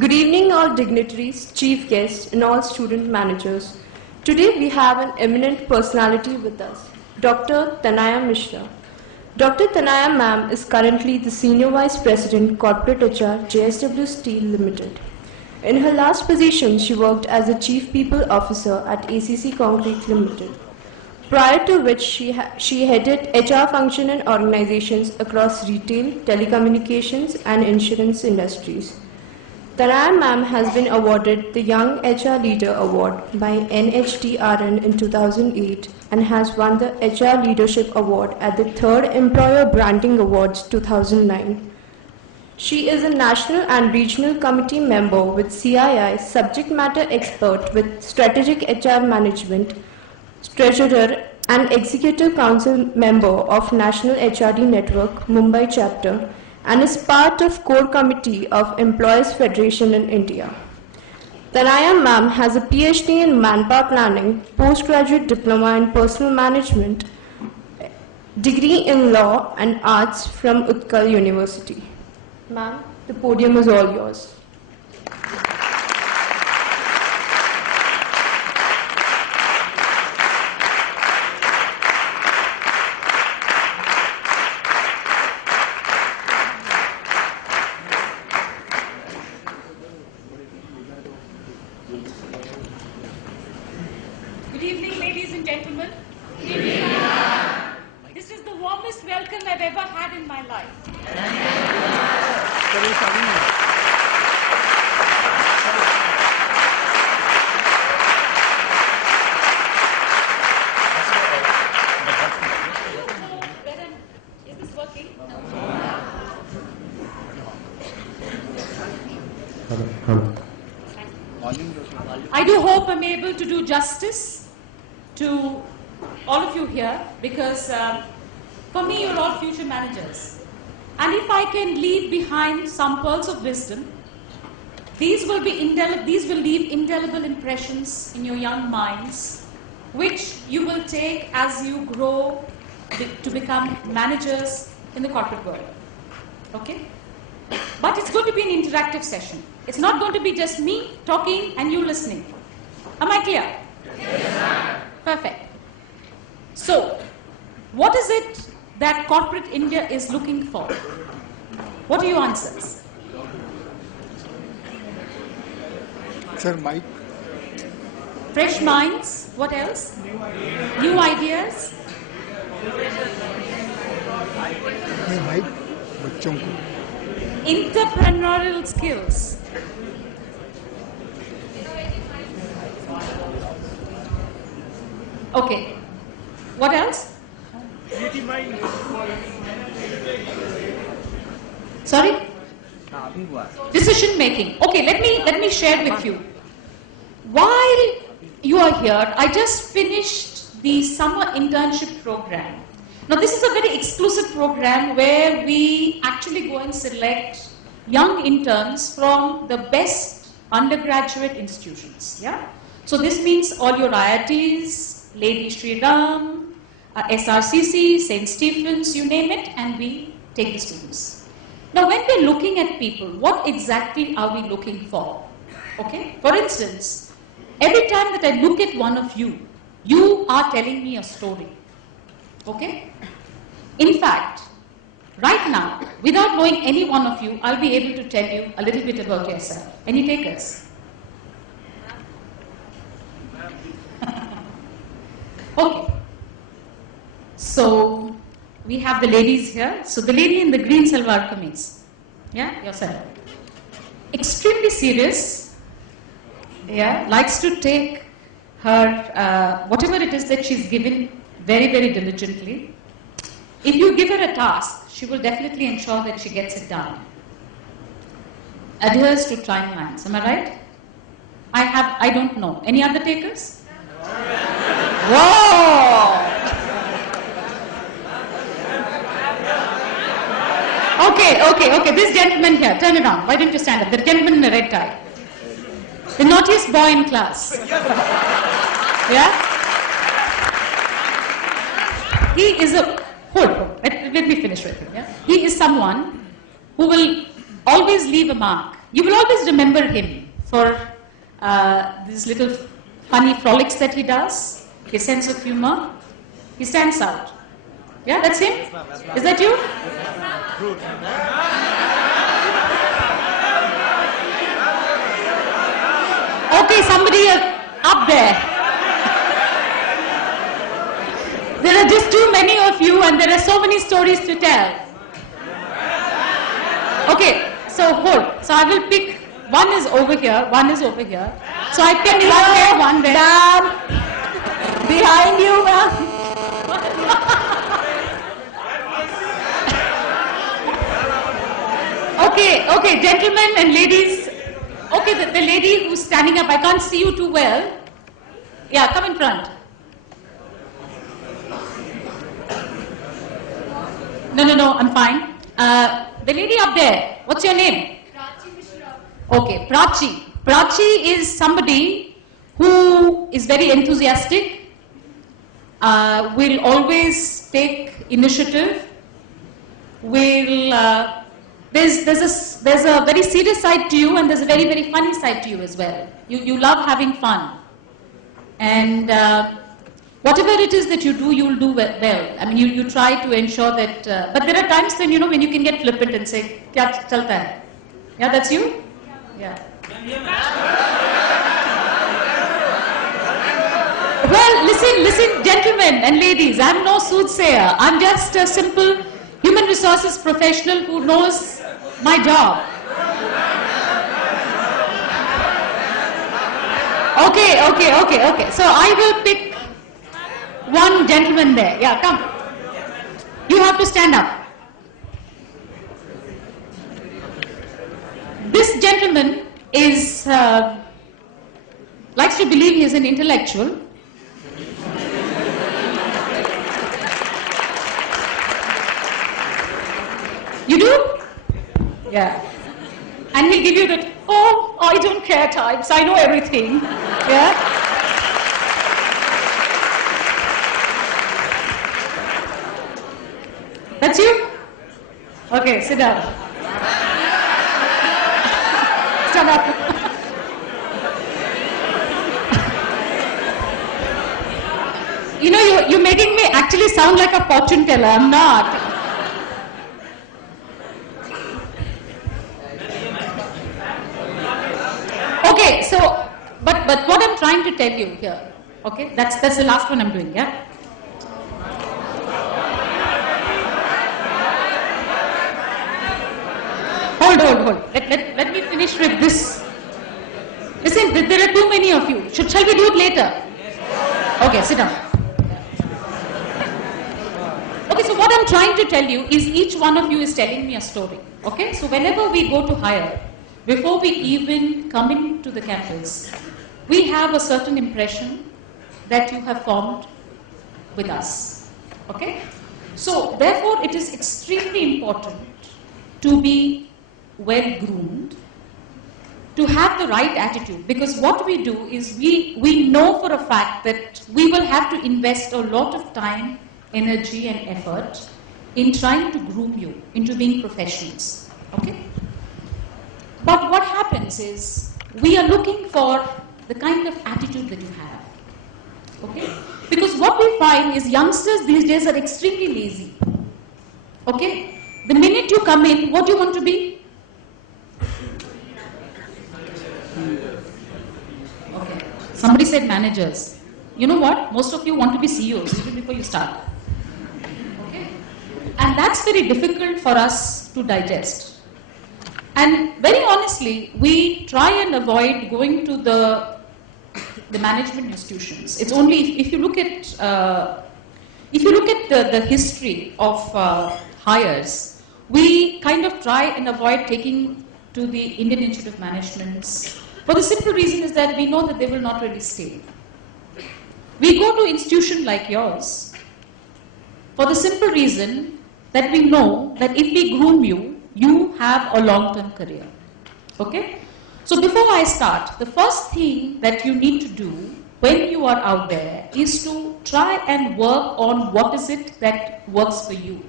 Good evening, all dignitaries, chief guests, and all student managers. Today we have an eminent personality with us, Dr. Tanaya Mishra. Dr. Tanaya ma'am is currently the Senior Vice President, Corporate HR, JSW Steel Limited. In her last position, she worked as a Chief People Officer at ACC Concrete Limited, prior to which she headed HR function and organizations across retail, telecommunications, and insurance industries. Tanaya ma'am has been awarded the Young HR Leader Award by NHDRN in 2008 and has won the HR Leadership Award at the 3rd Employer Branding Awards 2009. She is a national and regional committee member with CII, subject matter expert with strategic HR management, treasurer and executive council member of National HRD Network, Mumbai chapter, and is part of core committee of Employees Federation in India. Tanaya ma'am has a PhD in manpower planning, postgraduate diploma in personal management, degree in law and arts from Utkal University. Ma'am, the podium is all yours. Good evening, ladies and gentlemen. Good evening. This is the warmest welcome I've ever had in my life. Is this working? I do hope I'm able to do justice to all of you here, because for me you're all future managers, and if I can leave behind some pearls of wisdom, these will leave indelible impressions in your young minds, which you will take as you grow to become managers in the corporate world. Okay? But it's going to be an interactive session. It's not going to be just me talking and you listening. Am I clear? Yes, ma'am. Perfect. So, what is it that corporate India is looking for? What are your answers? Sir, Mike. Fresh minds. What else? New ideas. Mike, बच्चों को. Entrepreneurial skills. Okay. What else? Sorry? Decision making. Okay, let me share with you. While you are here, I just finished the summer internship program. Now this is a very exclusive program where we actually go and select young interns from the best undergraduate institutions. Yeah? So this means all your IITs, Lady Shri Ram, SRCC, St. Stephen's, you name it, and we take the students. Now when we're looking at people, what exactly are we looking for? Okay? For instance, every time that I look at one of you, you are telling me a story. Okay? In fact, right now, without knowing any one of you, I'll be able to tell you a little bit about yourself. Any takers? Okay. So, we have the ladies here. So, the lady in the green salwar kameez. Yeah, yourself. Extremely serious. Yeah, likes to take her, whatever it is that she's given, very, very diligently. If you give her a task, she will definitely ensure that she gets it done. Adheres to timelines. Am I right? I don't know. Any other takers? Whoa! Okay. This gentleman here, turn around. Why don't you stand up? The gentleman in the red tie. The naughtiest boy in class. Yeah? He is a... Hold. Let me finish with him. Yeah? He is someone who will always leave a mark you will always remember him for these little funny frolics that he does, his sense of humor. He stands out. Yeah, that's him? Is that you? Okay, somebody up there. There are just too many of you and there are so many stories to tell. Okay, so hold. So I will pick, one is over here, one is over here. So I pick one there, one there. Ma'am, behind you, ma'am. Okay, gentlemen and ladies. Okay, the lady who's standing up, I can't see you too well. Yeah, come in front. No, I'm fine. The lady up there, what's your name? Balaji Mishra. Okay, Prachi. Prachi is somebody who is very enthusiastic, will always take initiative, there's a very serious side to you and there's a very, very funny side to you as well. You love having fun. And whatever it is that you do, you'll do well. I mean, you try to ensure that, but there are times when, when you can get flippant and say, kya chalta hai? Yeah, that's you? Yeah. Well, listen, gentlemen and ladies, I'm no soothsayer. I'm just a simple human resources professional who knows my job. Okay. So I will pick one gentleman there. Yeah, come. You have to stand up. This gentleman is likes to believe he is an intellectual. You do? Yeah. And he'll give you that, oh, I don't care types, I know everything. Yeah? That's you? Okay, sit down. Stand up. You're making me actually sound like a fortune teller. I'm not. Okay, so, but what I'm trying to tell you here, okay, that's the last one I'm doing, yeah? Hold. Let me finish with this. Listen, there are too many of you. Shall we do it later? Okay, sit down. Okay, so what I'm trying to tell you is each one of you is telling me a story. Okay, so whenever we go to hire, before we even come into the campus, we have a certain impression that you have formed with us. Okay? So, therefore, it is extremely important to be well groomed, to have the right attitude, because what we do is we know for a fact that we will have to invest a lot of time, energy and effort in trying to groom you into being professionals. Okay? But what happens is we are looking for the kind of attitude that you have. Okay? Because what we find is youngsters these days are extremely lazy. Okay? The minute you come in, what do you want to be? Okay. Somebody said managers. You know what? Most of you want to be CEOs even before you start. Okay? And that's very difficult for us to digest. And very honestly, we try and avoid going to the management institutions. It's only if you look at the history of hires, we kind of try and avoid taking to the Indian Institute of Managements for the simple reason is that we know that they will not really stay. We go to institution like yours for the simple reason that we know that if we groom you, you have a long-term career. Okay? So before I start, the first thing that you need to do when you are out there is to try and work on what is it that works for you.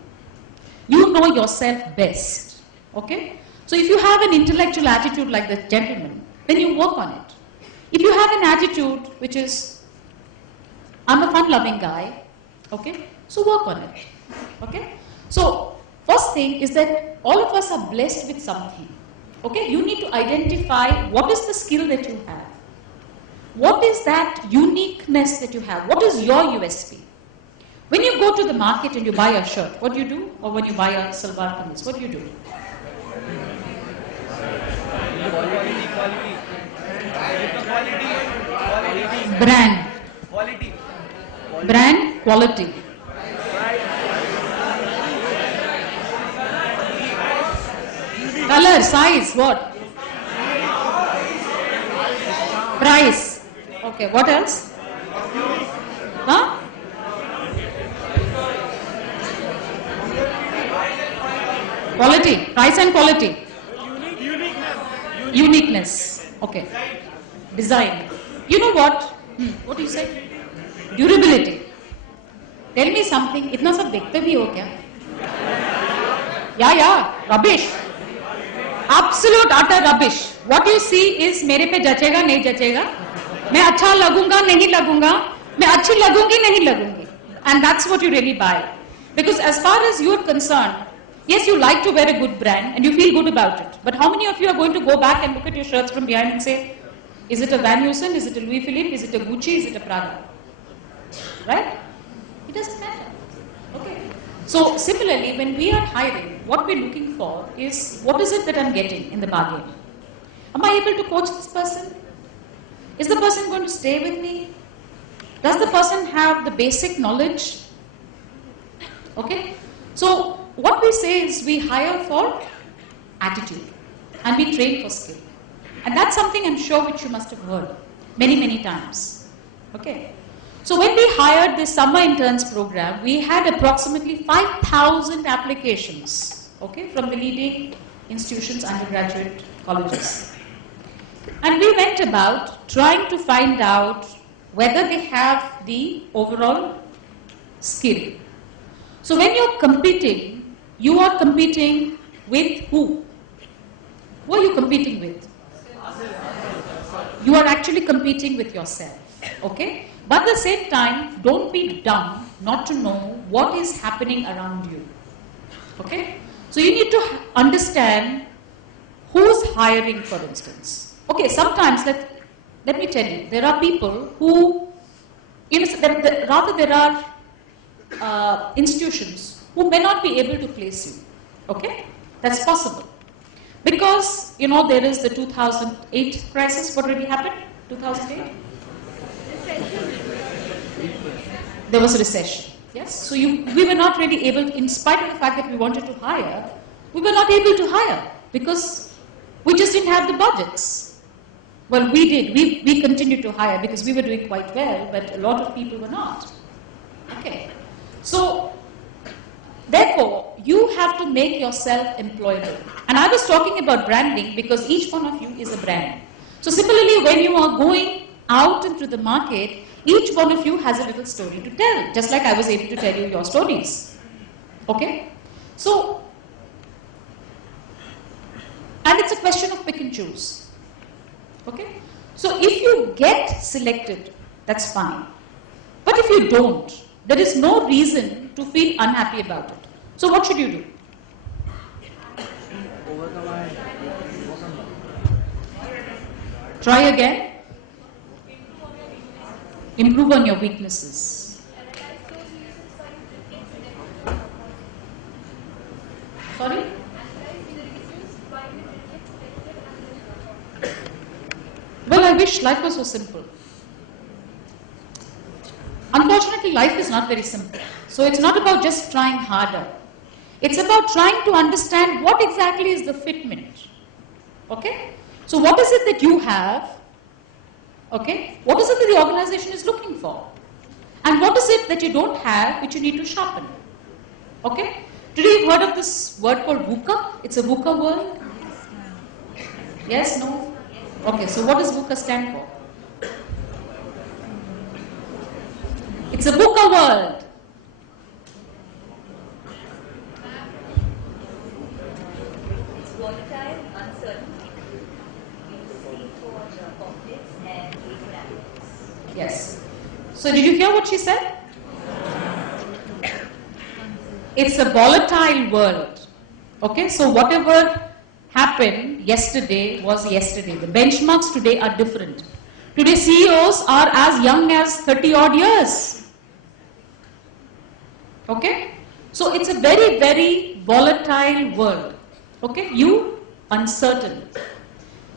You know yourself best. Okay? So So if you have an intellectual attitude like the gentleman, then you work on it. If you have an attitude which is, I'm a fun-loving guy, okay, so work on it, okay. So first thing is that all of us are blessed with something, okay. You need to identify what is the skill that you have. What is that uniqueness that you have? What is your USP? When you go to the market and you buy a shirt, what do you do? Or when you buy a salwar kameez, what do you do? Brand. Brand, quality. Color, size, what? Price. Okay, what else? Huh? Quality, price and quality. Uniqueness. Okay. Design. You know what? What do you say? Durability. Tell me something. इतना सब देखते भी हो क्या? Yeah. Rubbish. Absolute utter rubbish. What you see is मेरे पे जचेगा नहीं जचेगा. मैं अच्छा लगूंगा नहीं लगूंगा. मैं अच्छी लगूंगी नहीं लगूंगी. And that's what you really buy. Because as far as you're concerned, yes, you like to wear a good brand and you feel good about it. But how many of you are going to go back and look at your shirts from behind and say, is it a Van Heusen? Is it a Louis Philippe? Is it a Gucci? Is it a Prada? Right? It doesn't matter. Okay. So similarly, when we are hiring, what we're looking for is, what is it that I'm getting in the bargain? Am I able to coach this person? Is the person going to stay with me? Does the person have the basic knowledge? Okay. So what we say is we hire for attitude and we train for skill. And that's something I'm sure which you must have heard many, many times. Okay. So when we hired this summer interns program, we had approximately 5,000 applications, okay, from the leading institutions, undergraduate colleges. And we went about trying to find out whether they have the overall skill. So when you're competing, you are competing with who? Who are you competing with? You are actually competing with yourself, okay? But at the same time, don't be dumb not to know what is happening around you, okay? So you need to understand who's hiring, for instance. Okay, sometimes, let me tell you, there are people who, rather there are institutions who may not be able to place you, okay? That's possible. Because, there is the 2008 crisis. What really happened? 2008? There was a recession. Yes? So we were not really able, in spite of the fact that we wanted to hire, we were not able to hire because we just didn't have the budgets. Well, we did. We continued to hire because we were doing quite well, but a lot of people were not. Okay. So, therefore, you have to make yourself employable. And I was talking about branding because each one of you is a brand. So similarly, when you are going out into the market, each one of you has a little story to tell, just like I was able to tell you your stories. Okay? So, and it's a question of pick and choose. Okay? So if you get selected, that's fine. But if you don't, there is no reason to feel unhappy about it. So what should you do? Try again. Improve on your weaknesses. Sorry? Well, I wish life was so simple. Unfortunately, life is not very simple. So it's not about just trying harder. It's about trying to understand what exactly is the fitment. Okay? So what is it that you have? Okay? What is it that the organization is looking for? And what is it that you don't have which you need to sharpen? Okay? Today you've heard of this word called VUCA? It's a VUCA world? Yes? No? Okay, so what does VUCA stand for? It's a VUCA world. Volatile, you hear what she said? It's a volatile world. Okay, so whatever happened yesterday was yesterday. The benchmarks today are different. Today CEOs are as young as 30 odd years. Okay, so it's a very, very volatile world. Okay, you uncertain.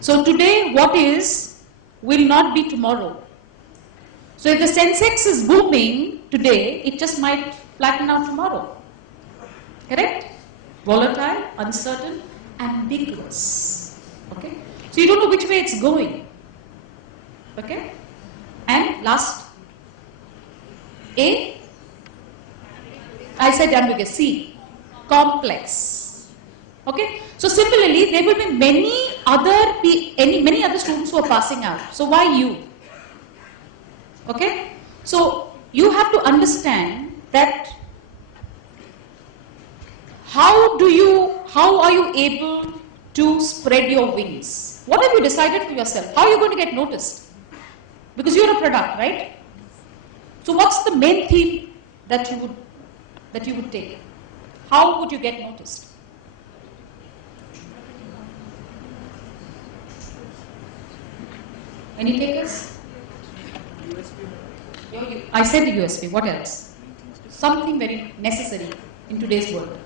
So today what is will not be tomorrow. So if the Sensex is booming today, it just might flatten out tomorrow. Correct? Volatile, uncertain, ambiguous. Okay? So you don't know which way it's going. Okay? And last, A, I said ambiguous. C, complex. Okay? So similarly, there will be many other students who are passing out. So why you? Okay? So you have to understand that how are you able to spread your wings? What have you decided for yourself? How are you going to get noticed? Because you're a product, right? So what's the main theme that you would take? How would you get noticed? Any takers? I said the USP. What else? Something very necessary in today's world.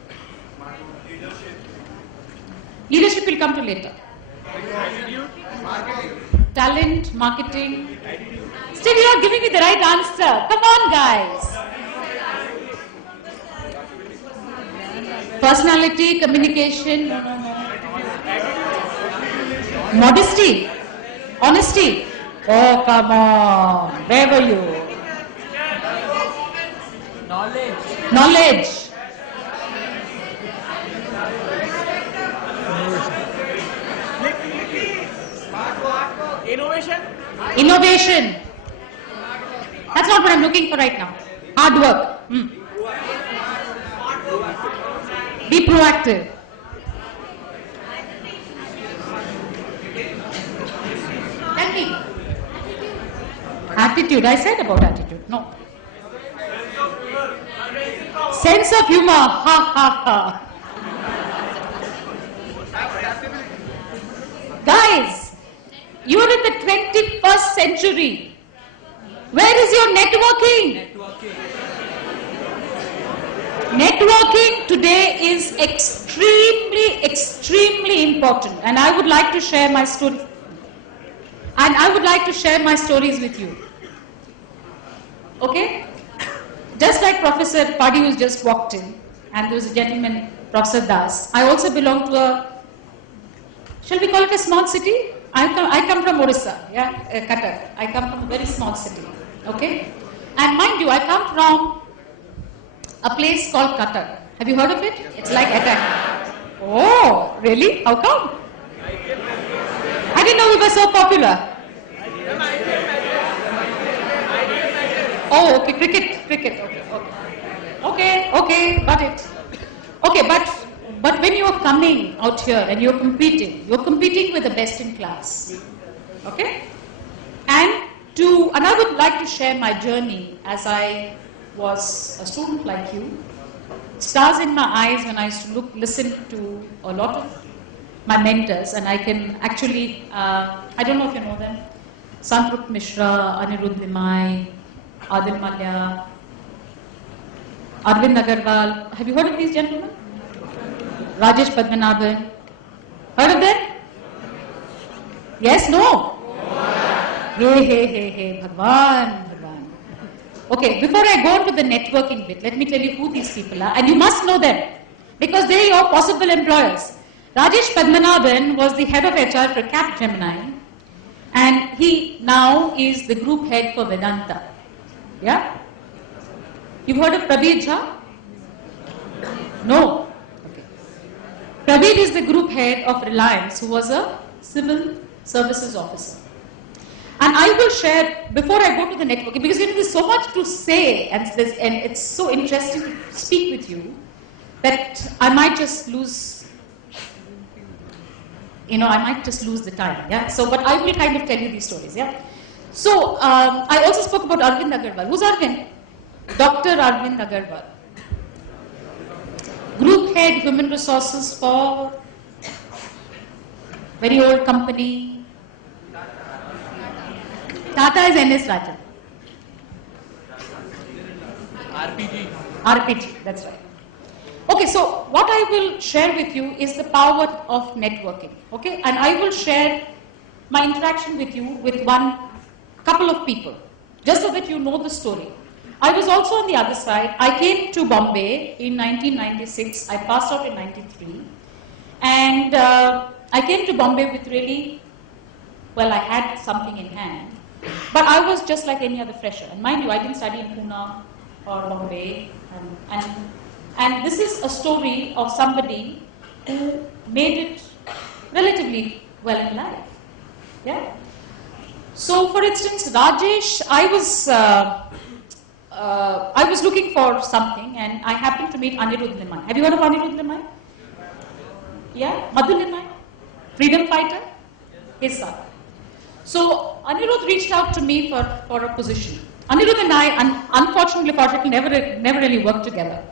Leadership will come to later. Talent, marketing. Still you are giving me the right answer. Come on, guys. Personality, communication. Modesty. Honesty. Oh, come on. Where were you? Knowledge. Innovation. That's not what I'm looking for right now. Hard work. Be proactive. Tell me. Attitude. I said about attitude. No. Sense of humor. Ha ha ha. Guys, you are in the 21st century. Where is your networking? Networking today is extremely, extremely important. And I would like to share my story. And I would like to share my stories with you. Okay? Just like Professor Paddy who's just walked in, and there was a gentleman, Professor Das. I also belong to a, shall we call it a small city? I come from Orissa, yeah, Qatar. I come from a very small city, okay? And mind you, I come from a place called Qatar. Have you heard of it? It's like attack. Oh, really? How come? I didn't know we were so popular. Oh, okay, cricket. Okay, got it. Okay, but when you are coming out here and you're competing with the best in class. Okay? And I would like to share my journey as I was a student like you. Stars in my eyes when I used to listen to a lot of my mentors, and I can actually, I don't know if you know them, Tanaya Mishra, Anirudh Vimai, Adil Malya, Arvind Agarwal. Have you heard of these gentlemen? Rajesh Padmanabhan. Heard of them? Yes, no? Hey, Bhagwan. Okay, before I go into the networking bit, let me tell you who these people are. And you must know them, because they are your possible employers. Rajesh Padmanabhan was the head of HR for Capgemini, and he now is the group head for Vedanta. Yeah? You've heard of Prabir Jha? No. Okay. Prabir is the group head of Reliance, who was a civil services officer. And I will share, before I go to the networking, because there's so much to say, and it's so interesting to speak with you, that I might just lose, the time, yeah? So, but I will kind of tell you these stories, yeah? So, I also spoke about Arvind Agarwal. Who's Arvind? Dr. Arvind Agarwal. Group Head Human Resources for very old company. Tata is N.S. Rajan. RPG, that's right. Okay, so what I will share with you is the power of networking. Okay, and I will share my interaction with you with couple of people, just so that you know the story. I was also on the other side. I came to Bombay in 1996. I passed out in 93. And I came to Bombay with really, well, I had something in hand. But I was just like any other fresher. And mind you, I didn't study in Pune or Bombay. And this is a story of somebody who made it relatively well in life. Yeah. So, for instance, Rajesh, I was looking for something, and I happened to meet Anirudh Limaye. Have you heard of Anirudh Limaye? Yeah, Madhu Limaye, freedom fighter, his son. So Anirudh reached out to me for a position. Anirudh and I, unfortunately, never really worked together.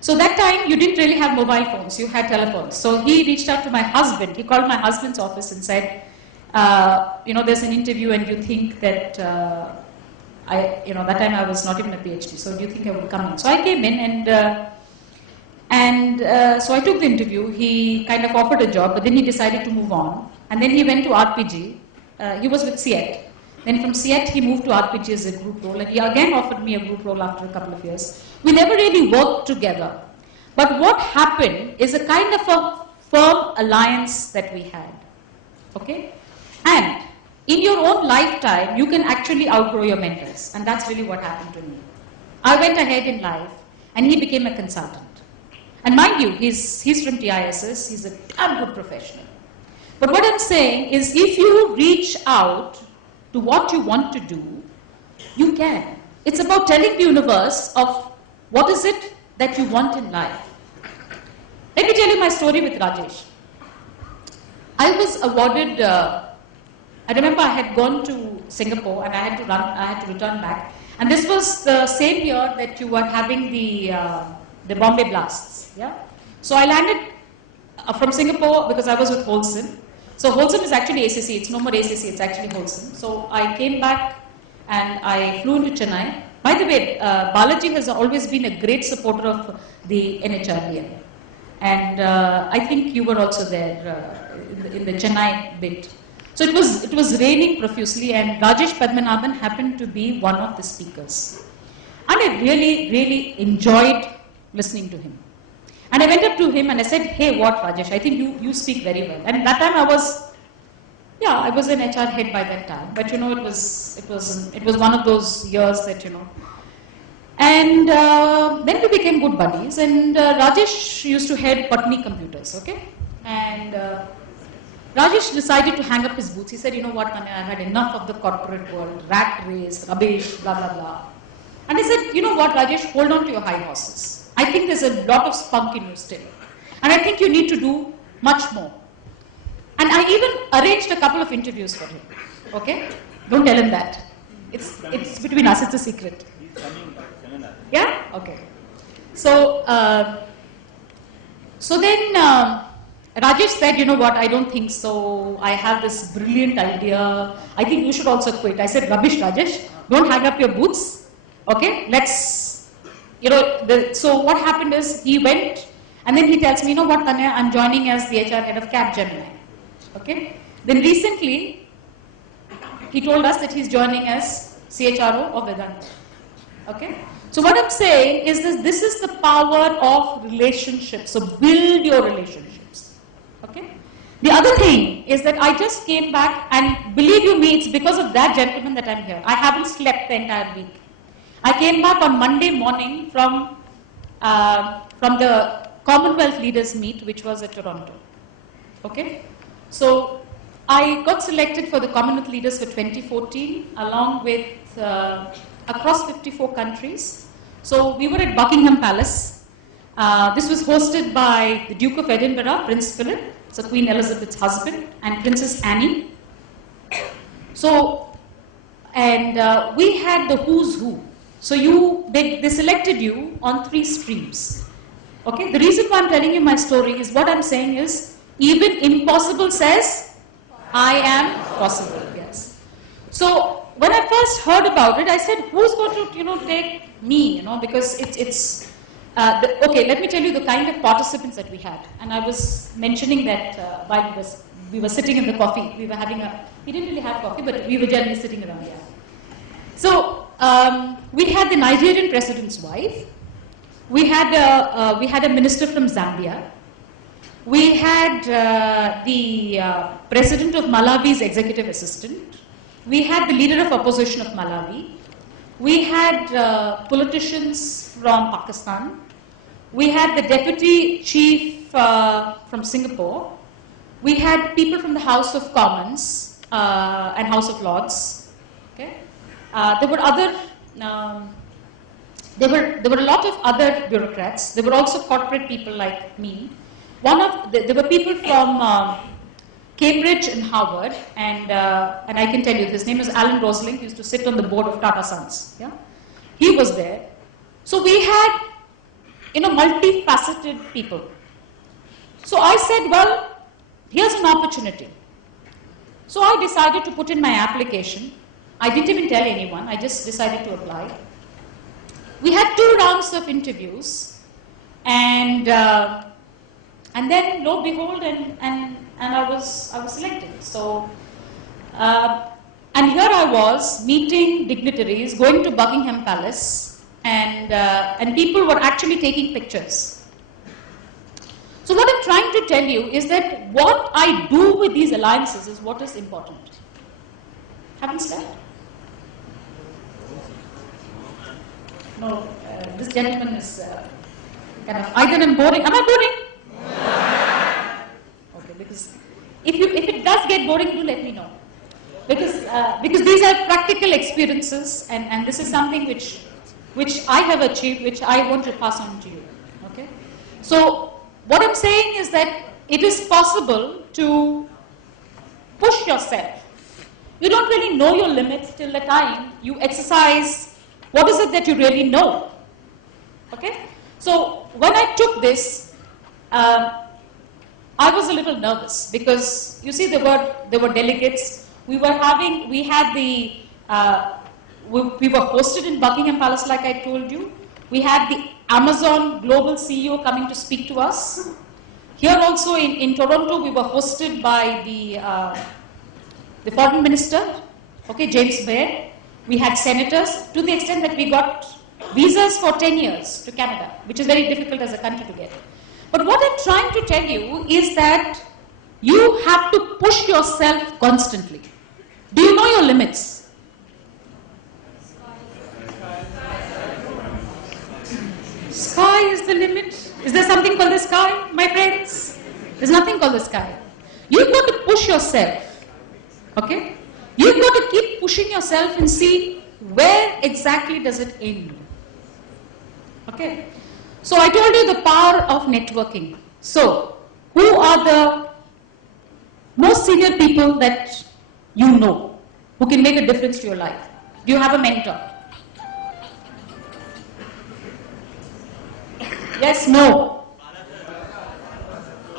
So that time, you didn't really have mobile phones, you had telephones. So he reached out to my husband. He called my husband's office and said, there's an interview and you think that, that time I was not even a PhD, so do you think I would come in? So I came in and so I took the interview. He kind of offered a job, but then he decided to move on. And then he went to RPG. He was with CET. Then from CET, he moved to RPG as a group role, and he again offered me a group role after a couple of years. We never really worked together. But what happened is a kind of a firm alliance that we had. Okay? And in your own lifetime, you can actually outgrow your mentors. And that's really what happened to me. I went ahead in life, and he became a consultant. And mind you, he's from TISS, he's a damn good professional. But what I'm saying is, if you reach out to what you want to do, you can. It's about telling the universe of what is it that you want in life. Let me tell you my story with Rajesh. I was awarded, I remember I had gone to Singapore and I had to return back. And this was the same year that you were having the Bombay blasts. Yeah? So I landed from Singapore because I was with Holcim. So Holcim is actually ACC, it's no more ACC, it's actually Holcim. So I came back and I flew into Chennai. By the way, Balaji has always been a great supporter of the NHRBM. And I think you were also there in the Chennai bit. So it was raining profusely, and Rajesh Padmanabhan happened to be one of the speakers. And I really, really enjoyed listening to him. And I went up to him and I said, hey, what Rajesh, I think you speak very well. And that time I was an HR head by that time. But it was one of those years that, And then we became good buddies, and Rajesh used to head Patni Computers, okay? And Rajesh decided to hang up his boots. He said, you know what, Tanaya, I had enough of the corporate world, rat race, rubbish, blah, blah, blah. And I said, you know what, Rajesh, hold on to your high horses. I think there's a lot of spunk in you still. And I think you need to do much more. And I even arranged a couple of interviews for him, okay? Don't tell him that. It's between us, it's a secret. Yeah? Okay. So, then Rajesh said, you know what, I don't think so. I have this brilliant idea. I think you should also quit. I said, rubbish, Rajesh. Don't hang up your boots. Okay? So what happened is he went and then he tells me, you know what, Tanaya, I'm joining as the HR head of Capgemini. Okay? Then recently, he told us that he's joining as CHRO of Vedanta. Okay? So what I'm saying is this is the power of relationships. So build your relationships. Okay? The other thing is that I just came back, and believe you me, it's because of that gentleman that I'm here. I haven't slept the entire week. I came back on Monday morning from the Commonwealth Leaders Meet, which was at Toronto. Okay? So I got selected for the Commonwealth Leaders for 2014, along with across 54 countries. So we were at Buckingham Palace. This was hosted by the Duke of Edinburgh, Prince Philip, so Queen Elizabeth's husband, and Princess Anne. So and we had the who's who. So they selected you on 3 streams. Okay, the reason why I'm telling you my story is what I'm saying is even impossible says I am possible. Yes. So when I first heard about it, I said, who's going to take me? Because it's okay. Let me tell you the kind of participants that we had. And I was mentioning that while we were sitting in the coffee, we didn't really have coffee, but we were generally sitting around here. So we had the Nigerian president's wife. We had a minister from Zambia. We had the president of Malawi's executive assistant. We had the leader of opposition of Malawi. We had politicians from Pakistan. We had the deputy chief from Singapore. We had people from the House of Commons and House of Lords. Okay, there were other. There were a lot of other bureaucrats. There were also corporate people like me. There were people from Cambridge and Harvard, and I can tell you, his name is Alan Rosling. He used to sit on the board of Tata Sons. Yeah, he was there. So we had, multifaceted people. So I said, well, here's an opportunity. So I decided to put in my application. I didn't even tell anyone. I just decided to apply. We had 2 rounds of interviews, and then lo and behold, and I was selected. So, and here I was meeting dignitaries, going to Buckingham Palace, and people were actually taking pictures. So what I'm trying to tell you is that what I do with these alliances is what is important. Haven't slept? No, this gentleman is kind of, either I'm boring. Am I boring? Okay, because if it does get boring, do let me know. Because these are practical experiences, and this is something which I have achieved, which I want to pass on to you. Okay, so what I'm saying is that it is possible to push yourself. You don't really know your limits till the time you exercise. What is it that you really know? Okay? So when I took this, I was a little nervous because you see there were delegates. We were hosted in Buckingham Palace, like I told you. We had the Amazon global CEO coming to speak to us. Here also in Toronto, we were hosted by the foreign minister, okay, James Baird. We had senators, to the extent that we got visas for 10 years to Canada, which is very difficult as a country to get. But what I'm trying to tell you is that you have to push yourself constantly. Do you know your limits? Sky is the limit. Is there something called the sky, my friends? There's nothing called the sky. You've got to push yourself. Okay? You've got to keep pushing yourself and see where exactly does it end. Okay? So I told you the power of networking. So, who are the most senior people that you know who can make a difference to your life? Do you have a mentor? Yes, no.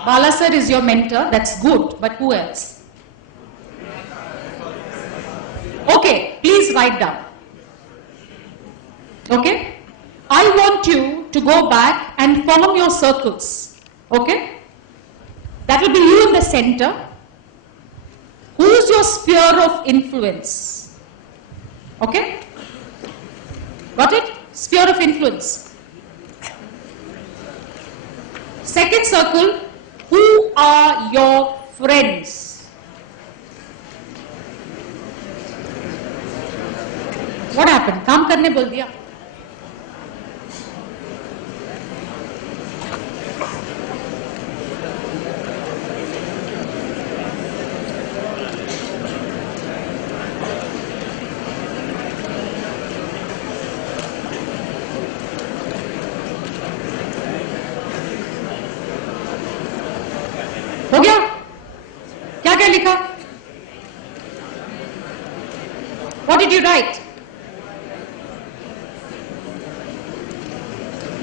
Bala sir is your mentor. That's good. But who else? Okay, please write down. Okay? I want you to go back and form your circles. Okay? That will be you in the center. Who's your sphere of influence? Okay? Got it? Sphere of influence. Second circle, who are your friends? What happened? काम करने बोल दिया. हो गया? क्या क्या लिखा? What did you write?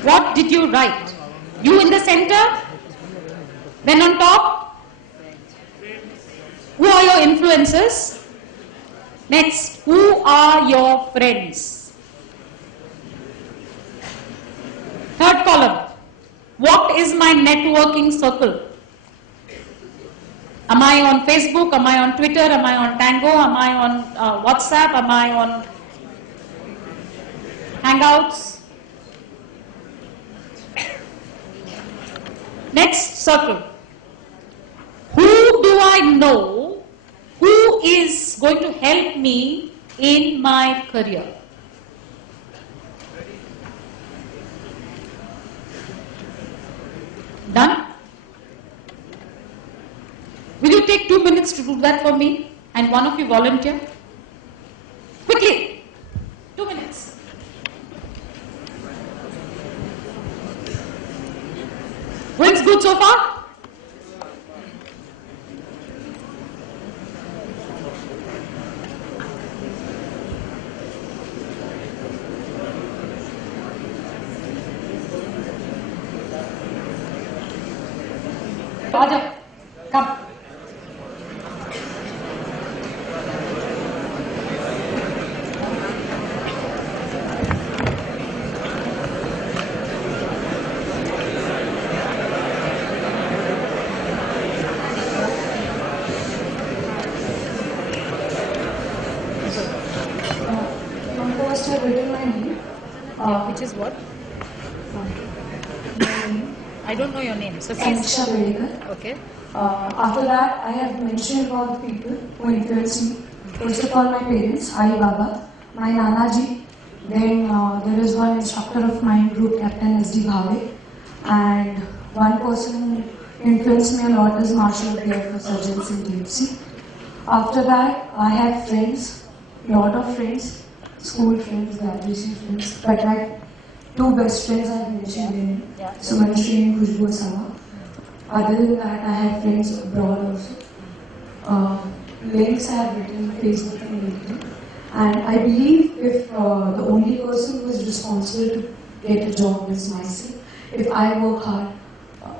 What did you write? You in the center? Then on top? Who are your influences? Next, who are your friends? Third column. What is my networking circle? Am I on Facebook? Am I on Twitter? Am I on Tango? Am I on WhatsApp? Am I on Hangouts? Next circle. Who do I know who is going to help me in my career? Done? Will you take 2 minutes to do that for me? And one of you volunteer? Quickly! 2 minutes. What's good so far? Raja, come. First, I've written my name. Which is what? I don't know your name. So please. Okay. After that, I have mentioned about the people who influenced me. First of all, my parents, Ali Baba, my Nanaji. Then there is one instructor of mine, Group Captain SD Bhave. And one person who influenced me a lot is Marshal of the Air Force Sergeant in DFC. After that, I have friends, lot of friends, school friends, graduation friends. But my two best friends I have mentioned in Sumanishri and Khushbu Sama. Other than that, I have friends abroad also. Links I have written on Facebook and LinkedIn. And I believe if the only person who is responsible to get a job is myself, if I work hard,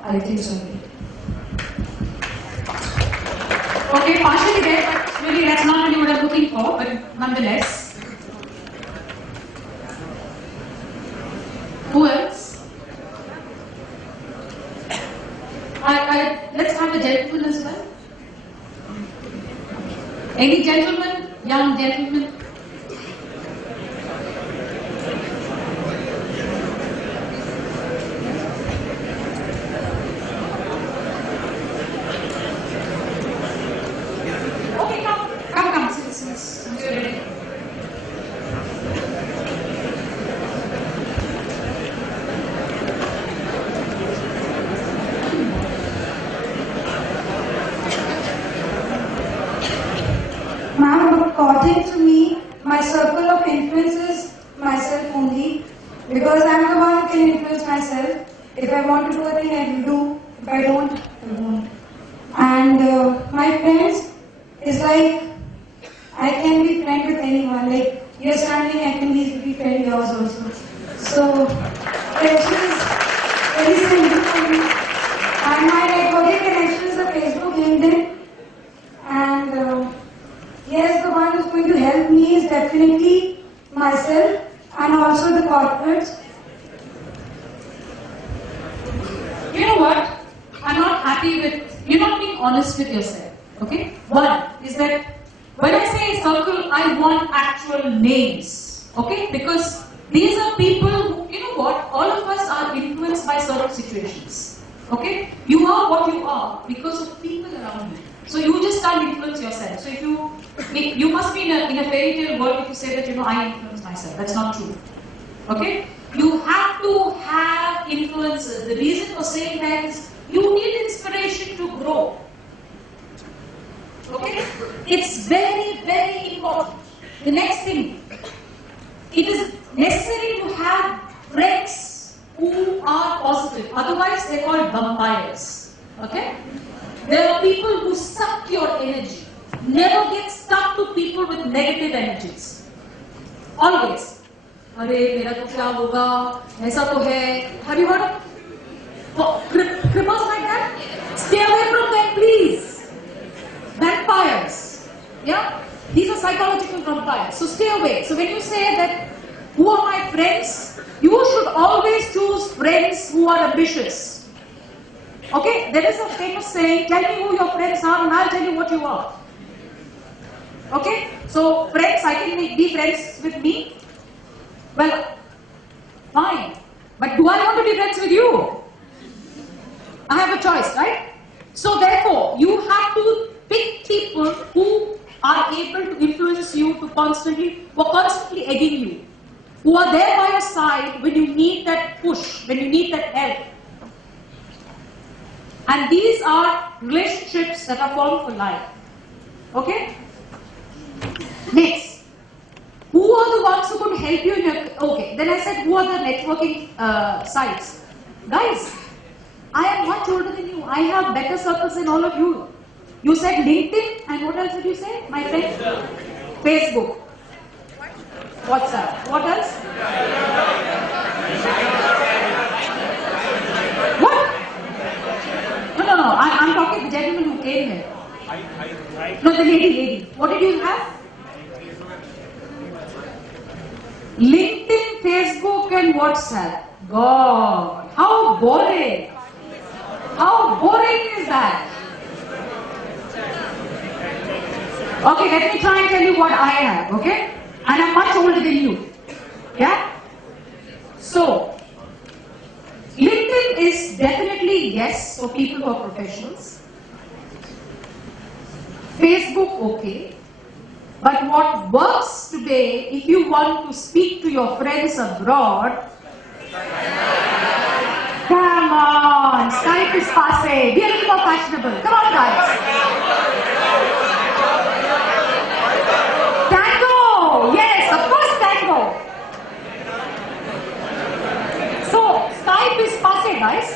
I think so. Okay, partially there, but really that's not really what I'm looking for, but nonetheless. Who else? Let's have a gentleman as well. Any gentleman? Young gentleman? Okay, come, since you're ready. Ma'am, according to me, my circle of influence is myself only, because I'm the one who can influence myself. If I want to do a thing, I will do. If I don't, I won't. And my friends is like, I can be friend with anyone. Like, you're standing, I can easily be friend yours also. So, friendship is very simple for me. And my networking connections are Facebook, LinkedIn, and yes, the one who's going to help me is definitely myself and also the corporates. You know what? I'm not happy with, you're not being honest with yourself. Okay? One is that when I say circle, I want actual names. Okay? Because these are people who, you know what? All of us are influenced by certain situations. Okay? You are what you are because of people around you. So you just can't influence yourself. So if you must be in a fairy tale world if you say that, I influence myself. That's not true. Okay? You have to have influences. The reason for saying that is you need inspiration to grow. Okay? It's very, very important. The next thing, it is necessary to have friends who are positive. Otherwise, they're called vampires. Okay? There are people who suck your energy. Never get stuck to people with negative energies. Always. अरे मेरा तो क्या होगा? ऐसा तो है. Have you heard of cripples like that? Stay away from them, please. Vampires. Yeah? These are psychological vampires. So stay away. So when you say that, who are my friends? You should always choose friends who are ambitious. Okay? There is a famous saying, tell me who your friends are and I'll tell you what you are. Okay? So friends, I can be friends with me. Well, fine. But do I want to be friends with you? I have a choice, right? So therefore, you have to pick people who are able to influence you to who are constantly egging you, who are there by your side when you need that push, when you need that help. And these are relationships that are formed for life. Okay? Next. Who are the ones who could help you in your... Okay, then I said, who are the networking sites? Guys, I am much older than you. I have better circles than all of you. You said LinkedIn, and what else did you say, my friend? Facebook. WhatsApp. What else? What? No. I'm talking to the gentleman who came here. No, the lady. What did you have? LinkedIn, Facebook, and WhatsApp. God, how boring! How boring is that? Okay, let me try and tell you what I have, okay? And I'm much older than you. Yeah? So, LinkedIn is definitely yes for people who are professionals. Facebook, okay. But what works today, if you want to speak to your friends abroad, come on, Skype is passé. Be a little more fashionable. Come on, guys. Tango! Yes, of course, tango. So, Skype is passé, guys.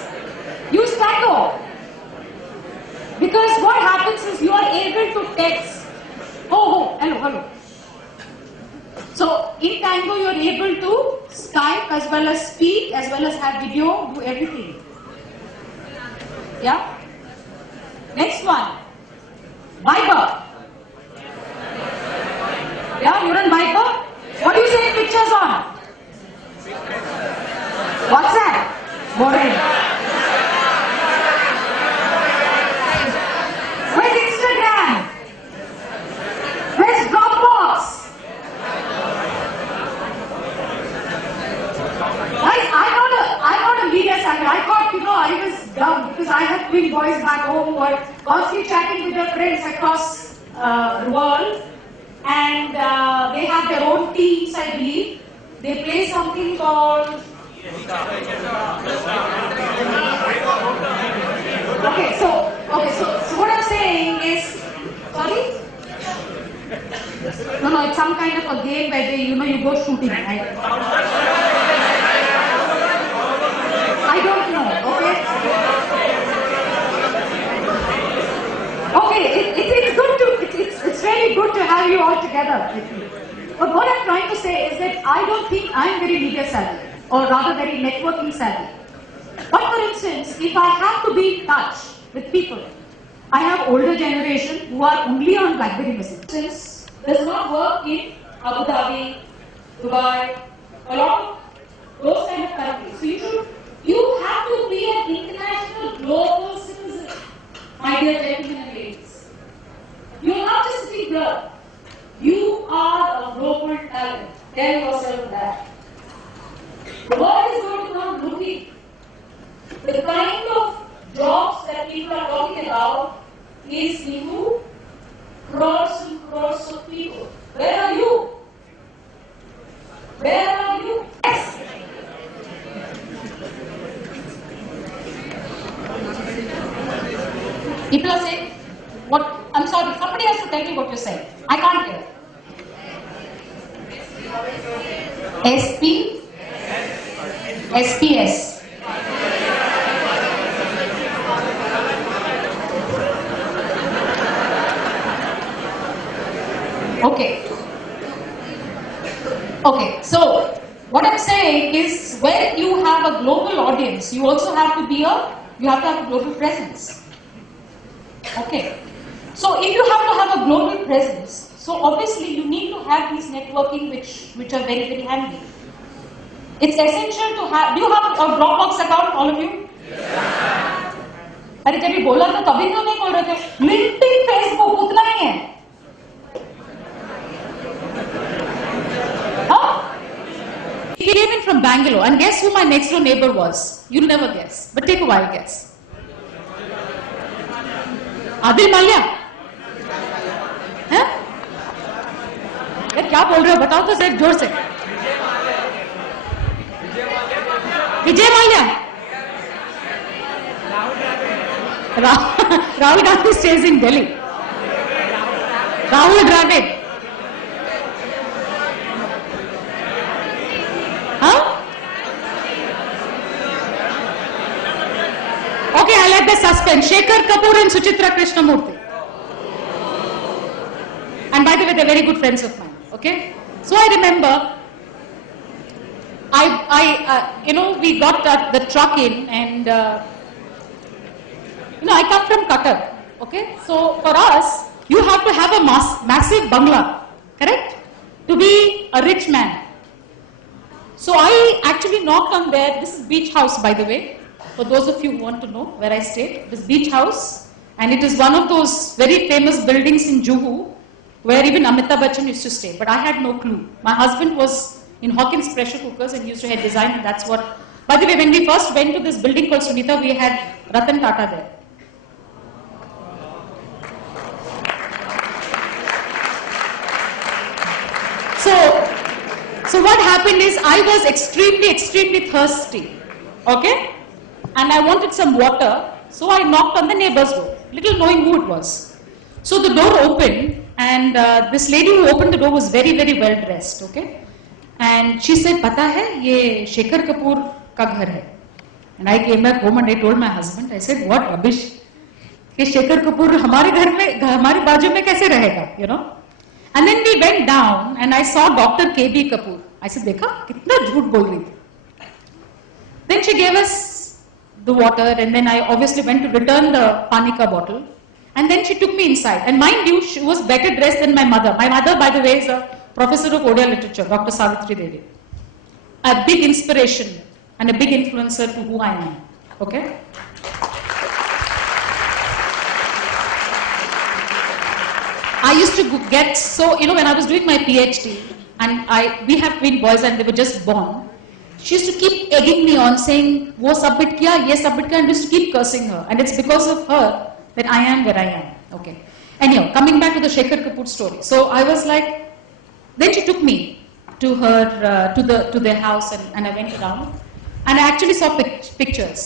Use tango. Because what happens is you are able to text. Oh, hello. So, in Tango, you are able to Skype as well as speak, as well as have video, do everything. Yeah? Next one. Viber. Yeah, you're on Viber? What do you send pictures on? WhatsApp. Boring. Where's Instagram? Where's Dropbox? I'm not a media savvy. I thought, I was dumb because I have twin boys back home who are constantly chatting with their friends across the world. And they have their own teams, I believe. They play something called... Okay, so what I'm saying is... Sorry? No, it's some kind of a game where they, you go shooting, right? I don't know, okay? It's good to, it's really good to have you all together with me. But what I'm trying to say is that I don't think I'm very media savvy, or rather very networking savvy. But for instance, if I have to be in touch with people, I have older generation who are only on BlackBerry Messenger. Since does not work in Abu Dhabi, Dubai, a lot of those kind of countries. So you have to be an international global citizen, my dear gentlemen and ladies. You are not just a girl. You are a global talent. Tell yourself that. The world is going to come looking. The kind of jobs that people are talking about is into crores and crores of people. Where are you? Where are you? Yes. People are saying, what? I'm sorry, somebody has to tell me what you're saying. I can't hear. SP? SPS. Okay. Okay, so what I'm saying is when you have a global audience, you also have to have a global presence. Okay. So if you have to have a global presence, so obviously you need to have these networking which are very, very handy. It's essential to have. Do you have a Dropbox account, all of you? Yeah. अरे जब ये बोला था तभी तो नहीं बोल रहे थे. LinkedIn, Facebook उतना ही है. Huh? He came in from Bangalore, and guess who my next door neighbor was? You'll never guess, but take a wild guess. Adil Malia? हैं? यार क्या बोल रहे हो? बताओ तो सर जोर से. Vijay Mallya? Rahul Gandhi stays in Delhi. Rahul Dravid. Huh? Okay, I like the suspense. Shekhar Kapoor and Suchitra Krishnamurthy. And by the way, they're very good friends of mine. Okay? So I remember, we got the truck in, and I come from Qatar. Okay? So for us, you have to have a massive bungalow, correct? To be a rich man. So I actually knocked on there. This is Beach House, by the way. For those of you who want to know where I stayed, this Beach House, and it is one of those very famous buildings in Juhu, where even Amitabh Bachchan used to stay. But I had no clue. My husband was in Hawkins pressure cookers and he used to head design, and that's what. By the way, when we first went to this building called Sunita, we had Ratan Tata there. So what happened is I was extremely thirsty, okay? And I wanted some water, so I knocked on the neighbor's door, little knowing who it was. So the door opened, and this lady who opened the door was very, very well dressed, okay? And she said, "Pata hai, ye Shekhar Kapoor ka ghar hai." And I came back home and I told my husband, I said, "What rubbish? Ke Shekhar Kapoor hamare ghar mein, hamari baaju mein kaise rahega, you know?" And then we went down and I saw Dr. K.B. Kapoor. I said, "Dekha, kitna jhoot bol rahi thi." Then she gave us the water, and then I obviously went to return the pani ka bottle. And then she took me inside. And mind you, she was better dressed than my mother. My mother, by the way, is a professor of Odia literature, Dr. Savitri Devi. A big inspiration and a big influencer to who I am. Okay? I used to get so, when I was doing my PhD, and we have twin boys and they were just born, she used to keep egging me on, saying, "Wo submit kiya, ye submit kiya," and used to keep cursing her. And it's because of her that I am where I am. Okay. Anyhow, coming back to the Shekhar Kapoor story. So I was like, then she took me to her, to their house, and I went around, and I actually saw pictures.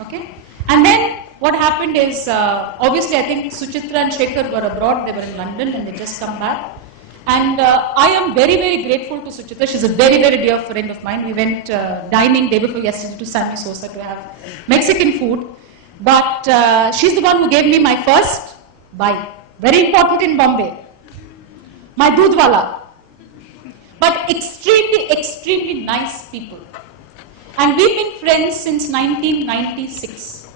Okay. And then what happened is, obviously I think Suchitra and Shekhar were abroad, they were in London and they just come back. And I am very, very grateful to Suchitra. She's a very, very dear friend of mine. We went dining day before yesterday to Sammy Sosa to have Mexican food. But she's the one who gave me my first bite. Very important in Bombay. My Dudwala. But extremely nice people. And we've been friends since 1996.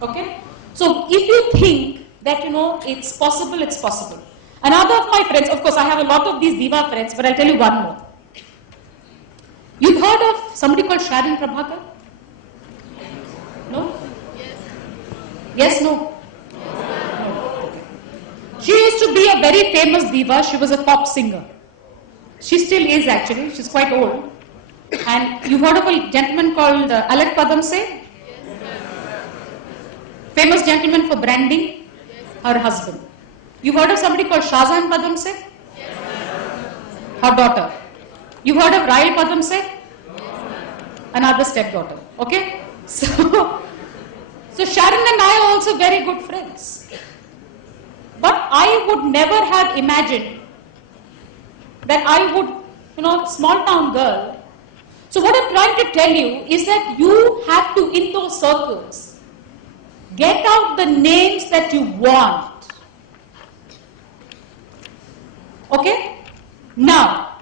Okay? So if you think that, it's possible, it's possible. Another of my friends, of course I have a lot of these diva friends, but I'll tell you one more. You've heard of somebody called Sharon Prabhakar? No? Yes, no? No. She used to be a very famous diva. She was a pop singer. She still is actually. She's quite old. And you've heard of a gentleman called Alec Padamse? Famous gentleman for branding? Her husband. You've heard of somebody called Shahjahan Padamse? Her daughter. You've heard of Rail Padamse? Another stepdaughter. Okay? So Sharon and I are also very good friends. But I would never have imagined that I would, small town girl. So what I'm trying to tell you is that you have to, in those circles, get out the names that you want. Okay? Now,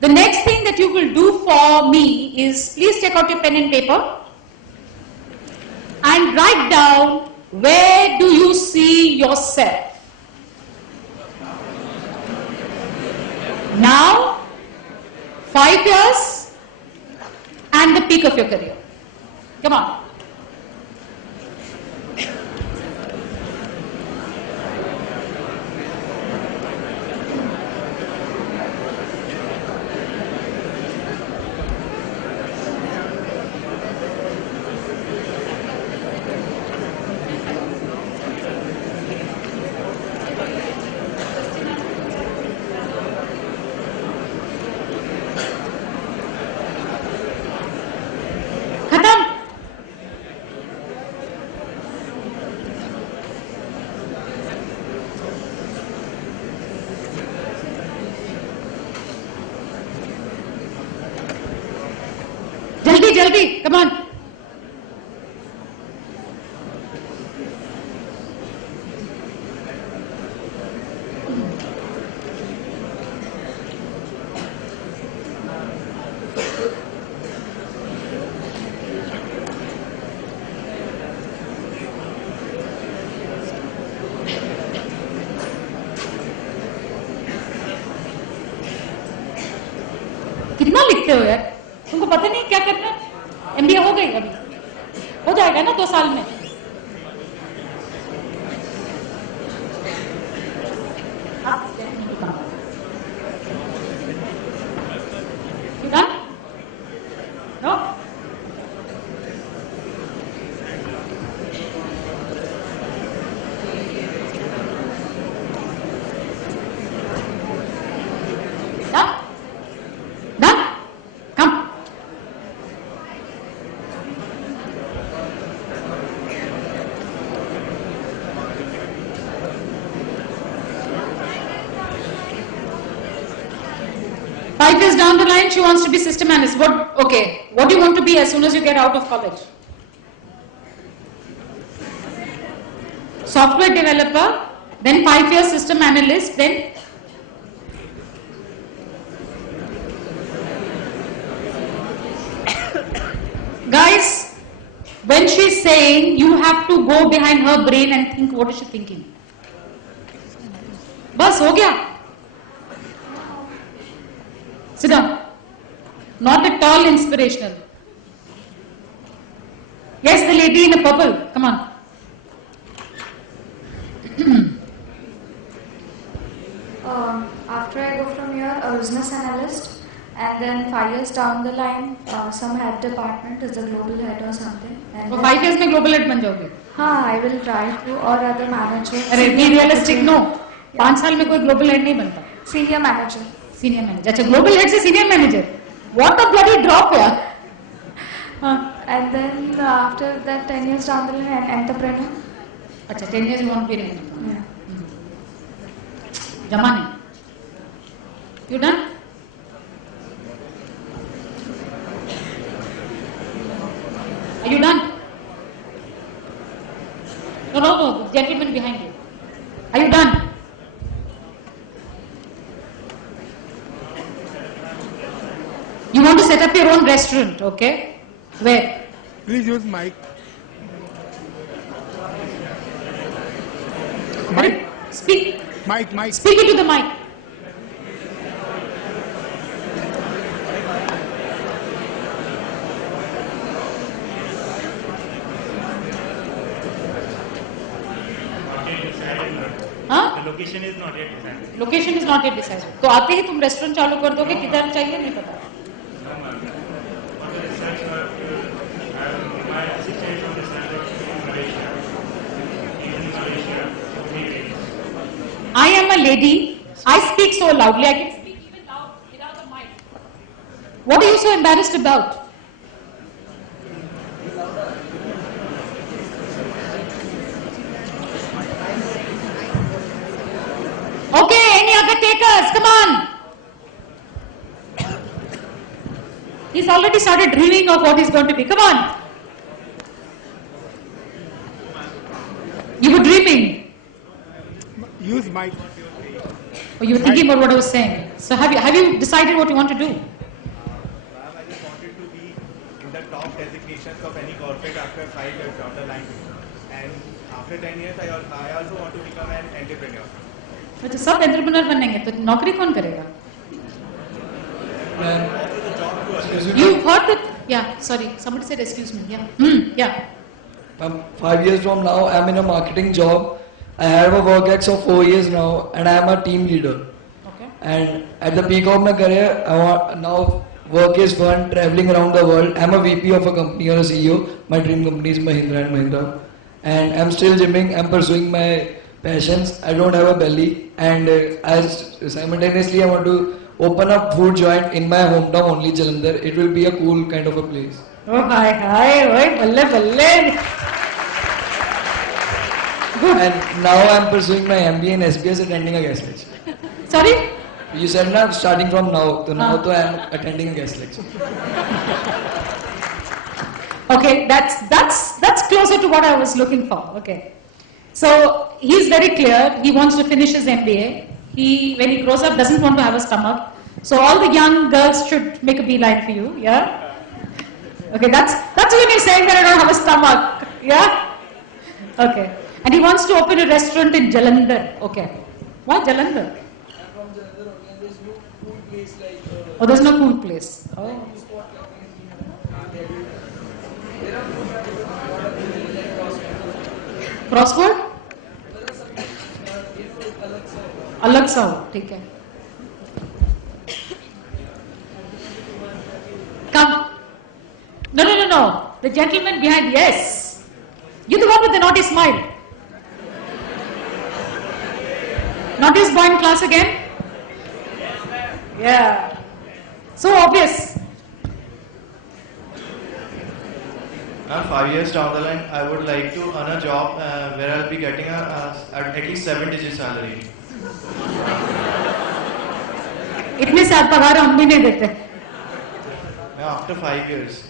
The next thing that you will do for me is please take out your pen and paper and write down where do you see yourself. Now, 5 years and the peak of your career. Come on. Jaldi, come on. कितना लिखते हो यार? तुमको पता नहीं क्या करना? MBA हो गई अभी, हो जाएगा ना 2 साल में. Done? No? Done? Done? Come. Five years down the line, she wants to be system analyst. What do you want to be as soon as you get out of college? Software developer, then 5 years system analyst, then guys, when she's saying, you have to go behind her brain and think what is she thinking. Bas, ho gaya. Sit down. Not at all inspirational. Yes, the lady in the purple. Come on. After I go from here, a business analyst, and then 5 years down the line, some head department is a global head or something. And तो 5 years में global head बन जाओगे? हाँ, I will try to, or other manager. अरे be realistic, no. 5 साल में कोई global head नहीं बनता. Senior manager. Senior manager. अच्छा, global head से senior manager. What a bloody drop यार. And then after that 10 years down the line, an entrepreneur. अच्छा, 10 years you want to be an entrepreneur. Yeah. जमा नहीं. You done? Are you done? No, gentleman behind you. Are you done? You want to set up your own restaurant, okay? Where? Please use mic. Mic. Speak. Mic. Speak into the mic. The location is not yet decided. Location is not yet decided. तो आते ही तुम restaurant चालू कर दोगे, किधर चाहिए नहीं पता. On the research work, my assistant is on the research work in Malaysia. Even in Malaysia, I am a lady. I speak so loudly. I can speak even loud without a mic. What are you so embarrassed about? Okay, any other takers? Come on. He's already started dreaming of what he's going to be. Come on. You were dreaming. Use mic. Oh, you were thinking about what I was saying. So have you decided what you want to do? Ma'am, I just wanted to be in the top designations of any corporate after 5 years down the line. And after 10 years, I also want to become an entrepreneur. अच्छा सब entrepreneur बनेंगे तो नौकरी कौन करेगा? You've heard that? Yeah, sorry. Somebody said excuse me. Yeah. 5 years from now, I'm in a marketing job. I have a work ex of 4 years now, and I am a team leader. Okay. And at the peak of my career, now work is fun, traveling around the world. I'm a VP of a company or a CEO. My dream company is Mahindra and Mahindra. And I'm still gymming. I'm pursuing my passions. I don't have a belly, and simultaneously I want to open up food joint in my hometown only, Jalandhar. It will be a cool kind of a place. Oh hi, balle. Good. And now I'm pursuing my MBA in SBS, attending a guest lecture. Sorry? You said now starting from now, so now I am attending a guest lecture. Okay, that's closer to what I was looking for. Okay. So he's very clear. He wants to finish his MBA. When he grows up, doesn't want to have a stomach. So all the young girls should make a beeline for you. Yeah. Okay, that's when you're saying that I don't have a stomach. Yeah. Okay. And he wants to open a restaurant in Jalandhar. Okay. Why Jalandhar? I'm from Jalandhar, and there's no cool place like. Oh, there's no cool place. Oh. Crossword? अलग सा हो, ठीक है. Come. No. The gentleman behind, yes. You're the one with the naughty smile. Naughtiest boy in class again? Yeah. So obvious. 5 years down the line, I would like to earn a job where I'll be getting at least 7-digit salary. इतने से आप पगार हम भी नहीं देते. After 5 years,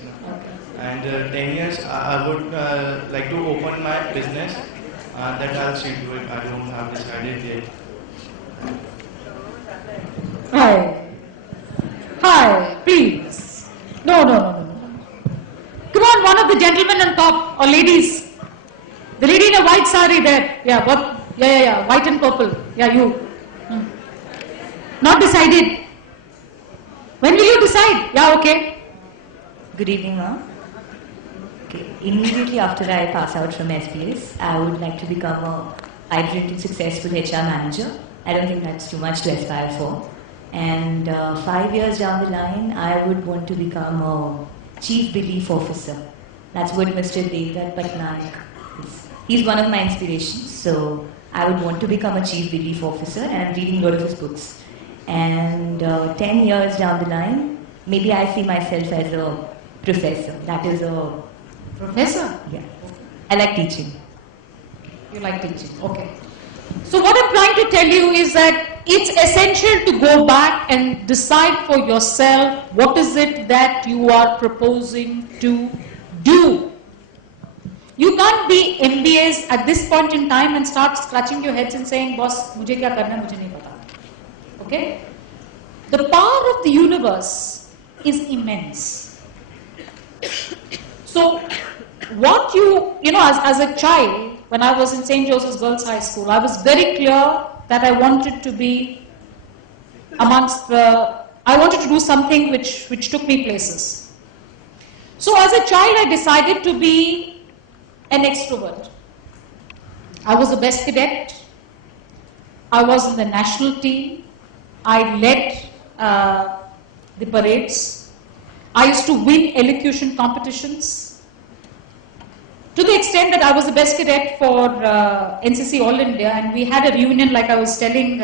and 10 years, I would like to open my business. That I'll still do it. I don't have decided yet. Hi, please. No. Come on, one of the gentlemen on top, or ladies. The lady in a white sari there. Yeah, what? Yeah. White and purple. Yeah, you. Not decided. When will you decide? Yeah, okay. Good evening, ma'am. Okay. Immediately after I pass out from SBS, I would like to become a hydrated and successful HR manager. I don't think that's too much to aspire for. And 5 years down the line, I would want to become a Chief Belief Officer. That's what Mr. Devdat Patnaik is. He's one of my inspirations, so I would want to become a Chief Belief Officer, and I'm reading a lot of his books. And 10 years down the line, maybe I see myself as a professor. That is a... Professor? Yeah. I like teaching. You like teaching, okay. So what I'm trying to tell you is that it's essential to go back and decide for yourself what is it that you are proposing to do. You can't be MBAs at this point in time and start scratching your heads and saying, boss, mujhe kya karna hai, mujhe nahi pata. Okay? The power of the universe is immense. So, what as a child, when I was in St. Joseph's Girls High School, I was very clear that I wanted to be I wanted to do something which took me places. So as a child, I decided to be an extrovert. I was the best cadet. I was in the national team. I led the parades. I used to win elocution competitions. To the extent that I was the best cadet for NCC All India, and we had a reunion like I was telling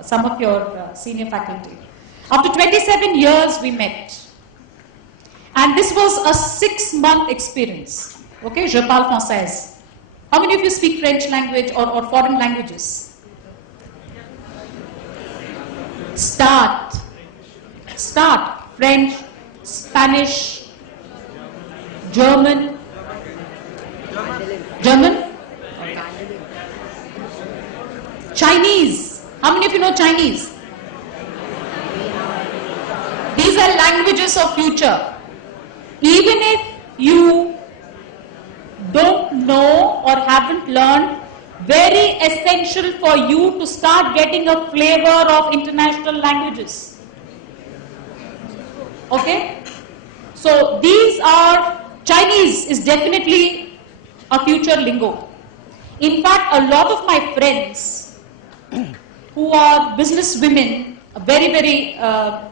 some of your senior faculty. After 27 years we met. And this was a 6-month experience. Okay, je parle française. How many of you speak French language or foreign languages? Start. French, Spanish, German. Chinese. How many of you know Chinese? These are languages of future. Even if you don't know or haven't learned, very essential for you to start getting a flavor of international languages. Okay? So these are, Chinese is definitely a future lingo. In fact, a lot of my friends who are business women, very, very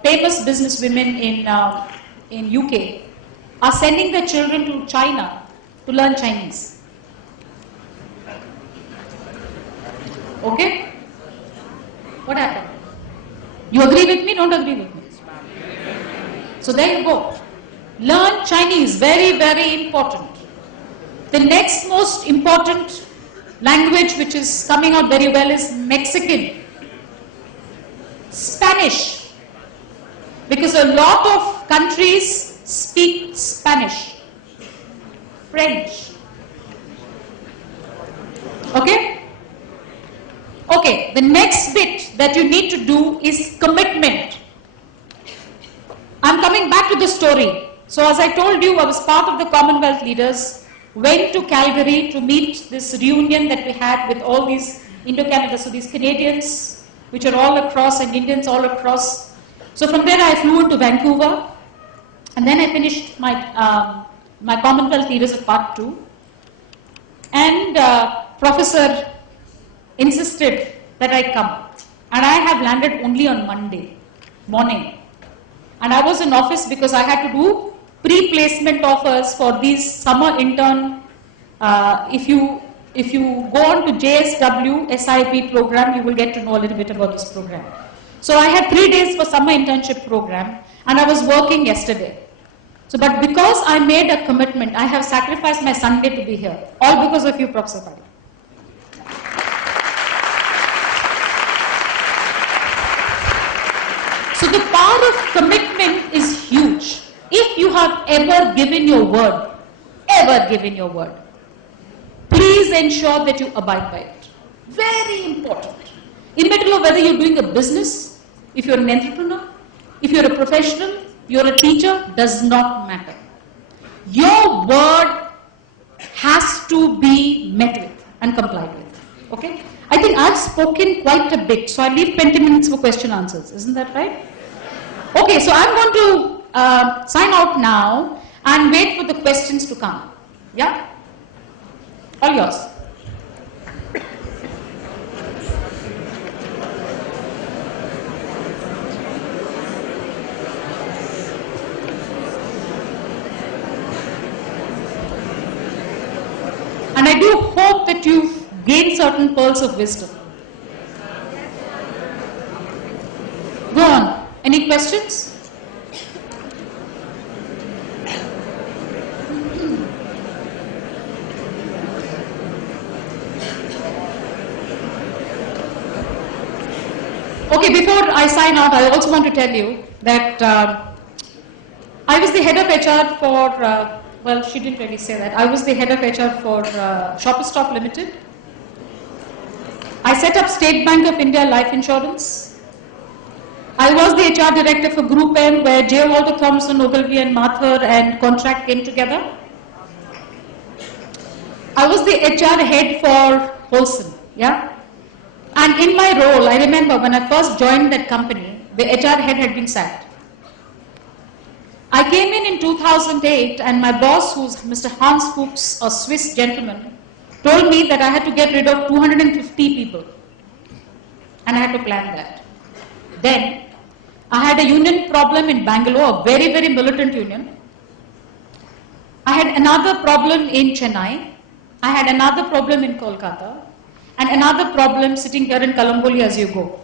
famous business women in UK, are sending their children to China to learn Chinese. Okay? What happened? You agree with me? Don't agree with me? So there you go. Learn Chinese, very, very important. The next most important language which is coming out very well is Mexican. Spanish. Because a lot of countries speak Spanish. French. Okay? Okay, the next bit that you need to do is commitment. I'm coming back to the story. So as I told you, I was part of the Commonwealth leaders, went to Calgary to meet this reunion that we had with all these Indo-Canada, so these Canadians, which are all across, and Indians all across. So from there I flew into Vancouver, and then I finished my, my Commonwealth leaders of part 2. And Professor insisted that I come. And I have landed only on Monday morning. And I was in office because I had to do pre-placement offers for these summer intern. If you go on to JSW SIP program, you will get to know a little bit about this program. So I had 3 days for summer internship program, and I was working yesterday. So, but because I made a commitment, I have sacrificed my Sunday to be here, all because of you, Professor Padi. So the power of commitment is huge. If you have ever given your word, please ensure that you abide by it. Very important. Irrespective of whether you're doing a business, if you're an entrepreneur, if you're a professional, you're a teacher, does not matter. Your word has to be met with and complied with. Okay? I think I've spoken quite a bit, so I leave 20 minutes for question answers. Isn't that right? Okay, so I'm going to sign out now and wait for the questions to come. Yeah? All yours. And I do hope that you've gained certain pearls of wisdom. Go on. Any questions? Okay, before I sign out, I also want to tell you that I was the head of HR for, well, she didn't really say that. I was the head of HR for Shoppers Stop Limited. I set up State Bank of India Life Insurance. I was the HR director for Group M, where J. Walter Thompson, Ogilvy and Mathur and Contract came together. I was the HR head for Holcim, yeah? And in my role, I remember when I first joined that company, the HR head had been sacked. I came in 2008, and my boss, who's Mr. Hans Fuchs, a Swiss gentleman, told me that I had to get rid of 250 people. And I had to plan that. Then, I had a union problem in Bangalore, a very, very militant union. I had another problem in Chennai. I had another problem in Kolkata. And another problem sitting here in Kalamboli as you go.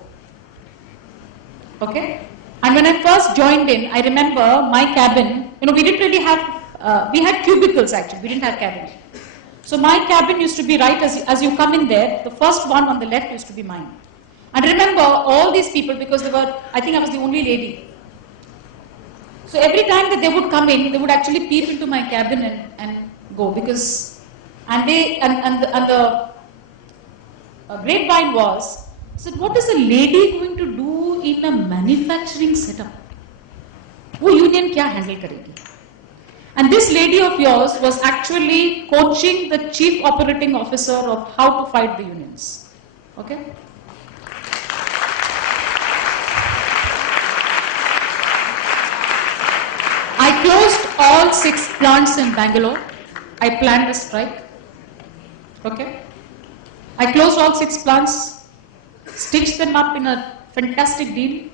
Okay? And when I first joined in, I remember my cabin, we didn't really have, we had cubicles actually, we didn't have cabins. So my cabin used to be right as you come in there, the first one on the left used to be mine. And remember all these people, because they were, I think I was the only lady. So every time that they would come in, they would actually peep into my cabin and go, because, and the grapevine was I said, what is a lady going to do in a manufacturing setup? वो union क्या handle करेगी? And this lady of yours was actually coaching the chief operating officer of how to fight the unions. Okay? I closed all 6 plants in Bangalore. I planned a strike. Okay? I closed all 6 plants, stitched them up in a fantastic deal,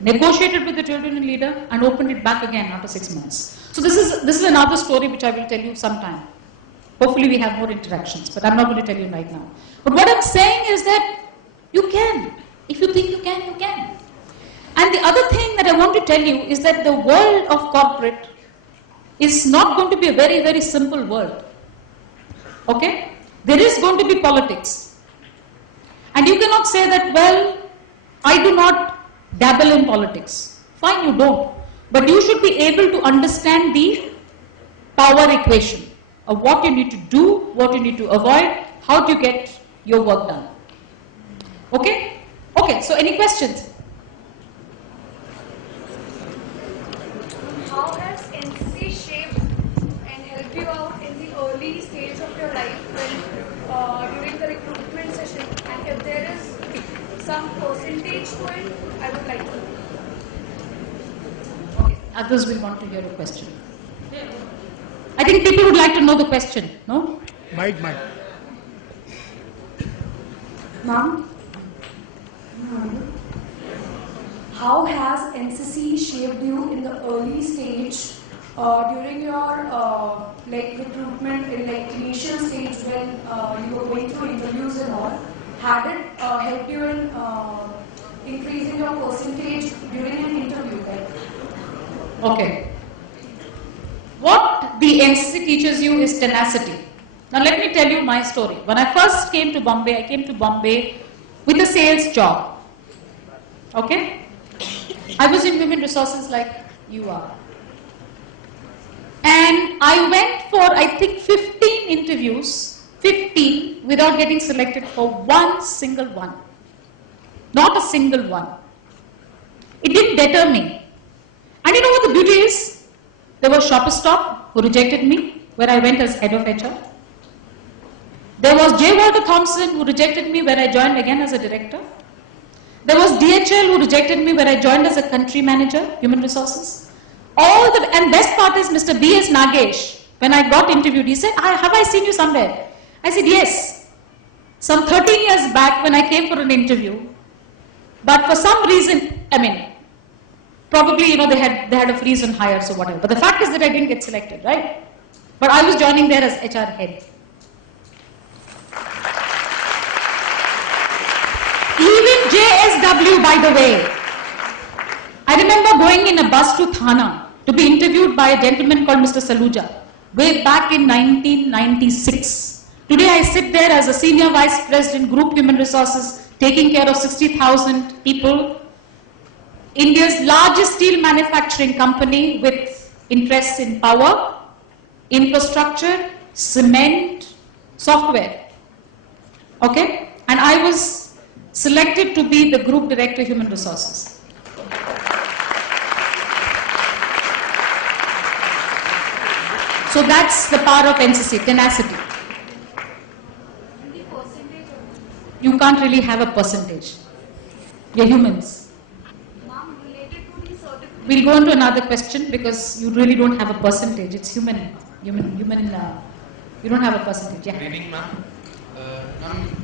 negotiated with the trade union leader, and opened it back again after 6 months. So this is another story which I will tell you sometime. Hopefully we have more interactions, but I'm not going to tell you right now. But what I'm saying is that you can. If you think you can, you can. And the other thing that I want to tell you is that the world of corporate is not going to be a very, very simple world. Okay? There is going to be politics. And you cannot say that, well, I do not dabble in politics. Fine, you don't. But you should be able to understand the power equation of what you need to do, what you need to avoid, how to get your work done. Okay? Okay, so any questions? How has NCC shaped and helped you out in the early stage of your life when during the recruitment session? And if there is some percentage to it, I would like to know. Okay. Others will want to hear a question. I think people would like to know the question, no? Mike. Ma'am, how has NCC shaped you in the early stage during your recruitment in initial stage when you were going through interviews and all? Had it helped you in increasing your percentage during an interview? Okay. What the NCC teaches you is tenacity. Now let me tell you my story. When I first came to Bombay, I came to Bombay with a sales job. Okay? I was in human resources like you are. And I went for, I think, 15 interviews, 15, without getting selected for one single one. Not a single one. It didn't deter me. And you know what the beauty is? There was Shopper Stop who rejected me, where I went as head of HR. There was J. Walter Thompson who rejected me, where I joined again as a director. There was DHL who rejected me, where I joined as a country manager, human resources. And best part is Mr. B.S. Nagesh, when I got interviewed, he said, have I seen you somewhere? I said, yes. Some 13 years back when I came for an interview. But for some reason, probably, they had a freeze on hires or whatever. But the fact is that I didn't get selected, right? But I was joining there as HR head. Even JSW, by the way. I remember going in a bus to Thana to be interviewed by a gentleman called Mr. Saluja, way back in 1996. Today I sit there as a senior vice president, group human resources, taking care of 60,000 people. India's largest steel manufacturing company with interests in power, infrastructure, cement, software. Okay? And I was selected to be the group director human resources. So that's the power of NCC, tenacity. You can't really have a percentage. We're humans. We'll go on to another question because you really don't have a percentage. It's human. You don't have a percentage. Yeah. Good evening, ma'am.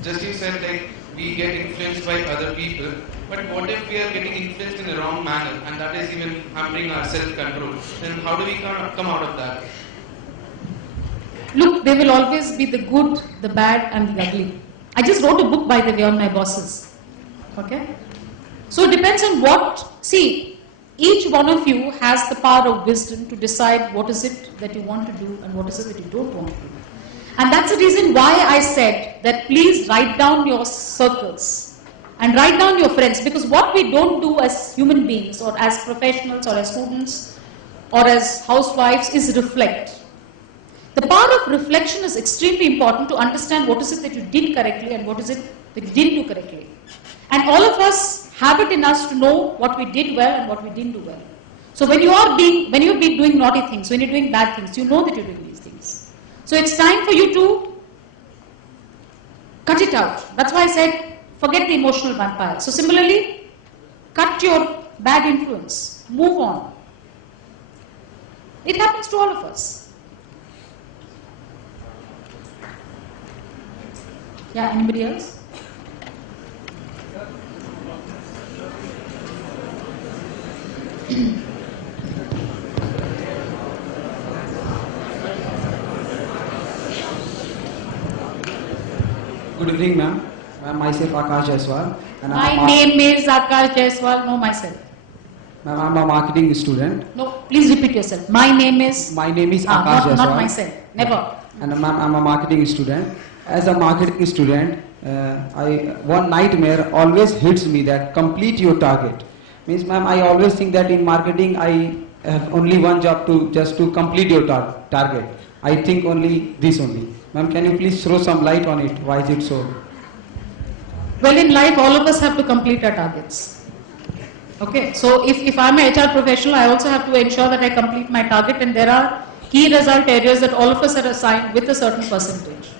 Just you said we get influenced by other people, but what if we are getting influenced in the wrong manner and that is even hampering our self-control? Then how do we come out of that? Look, there will always be the good, the bad and the ugly. I just wrote a book, by the way, on my bosses. Okay? So it depends on each one of you has the power of wisdom to decide what is it that you want to do and what is it that you don't want to do. And that's the reason why I said that please write down your circles and write down your friends, because what we don't do as human beings or as professionals or as students or as housewives is reflect. The power of reflection is extremely important to understand what is it that you did correctly and what is it that you didn't do correctly. And all of us have it in us to know what we did well and what we didn't do well. So when you're doing naughty things, when you're doing bad things, you know that you're doing these things. So it's time for you to cut it out. That's why I said, forget the emotional vampire. So similarly, cut your bad influence. Move on. It happens to all of us. Yeah, anybody else? Good evening, ma'am. Myself Akash Jaiswal. And My name is Akash Jaiswal. Know myself. Ma'am, I'm a marketing student. No, please repeat yourself. My name is Akash Jaiswal. Not myself. Never. And ma'am, I'm a marketing student. As a marketing student, one nightmare always hits me that complete your target. Means, ma'am, I always think that in marketing I have only one job to complete your target. I think only this only. Ma'am, can you please throw some light on it? Why is it so? Well, in life, all of us have to complete our targets. Okay, so if I'm an HR professional, I also have to ensure that I complete my target, and there are key result areas that all of us are assigned with a certain percentage.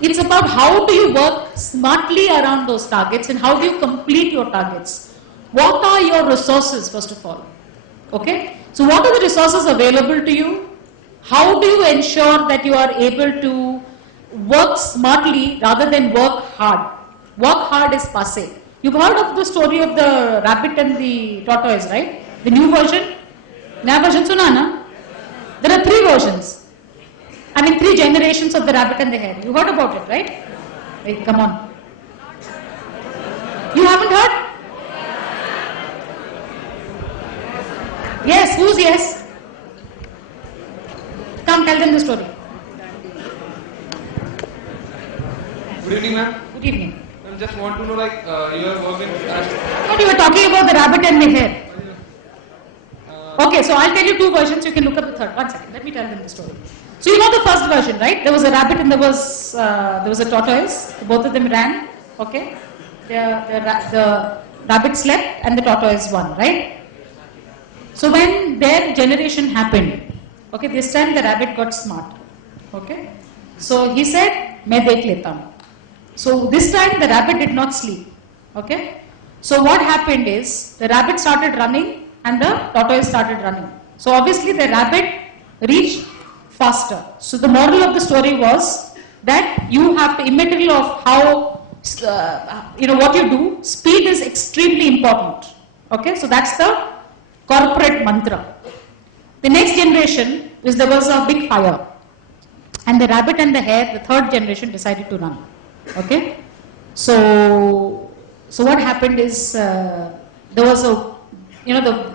It's about how do you work smartly around those targets and how do you complete your targets. What are your resources, first of all? Okay, so what are the resources available to you? How do you ensure that you are able to work smartly rather than work hard? Work hard is passé. You've heard of the story of the rabbit and the tortoise, right? The new version? Naya version suna na? There are 3 versions. 3 generations of the rabbit and the hare. You heard about it, right? Hey, come on. You haven't heard? Yes, who's yes? Come, tell them the story. Good evening, ma'am. Good evening. I just want to know, you are working as... What you were talking about the rabbit and the hare. Okay, so I'll tell you 2 versions. You can look up the third. One second. Let me tell them the story. So you know the first version, right? There was a rabbit and there was a tortoise. Both of them ran. Okay. The rabbit slept and the tortoise won, right? So when their generation happened, okay, this time the rabbit got smart. Okay. So he said, "Main dekh leta hu." So this time the rabbit did not sleep. Okay. So what happened is the rabbit started running and the tortoise started running. So obviously the rabbit reached faster. So the moral of the story was that you have to, immaterial of how, what you do, speed is extremely important. Okay, so that's the corporate mantra. The next generation is there was a big fire. And the rabbit and the hare, the third generation, decided to run. Okay, so what happened is there was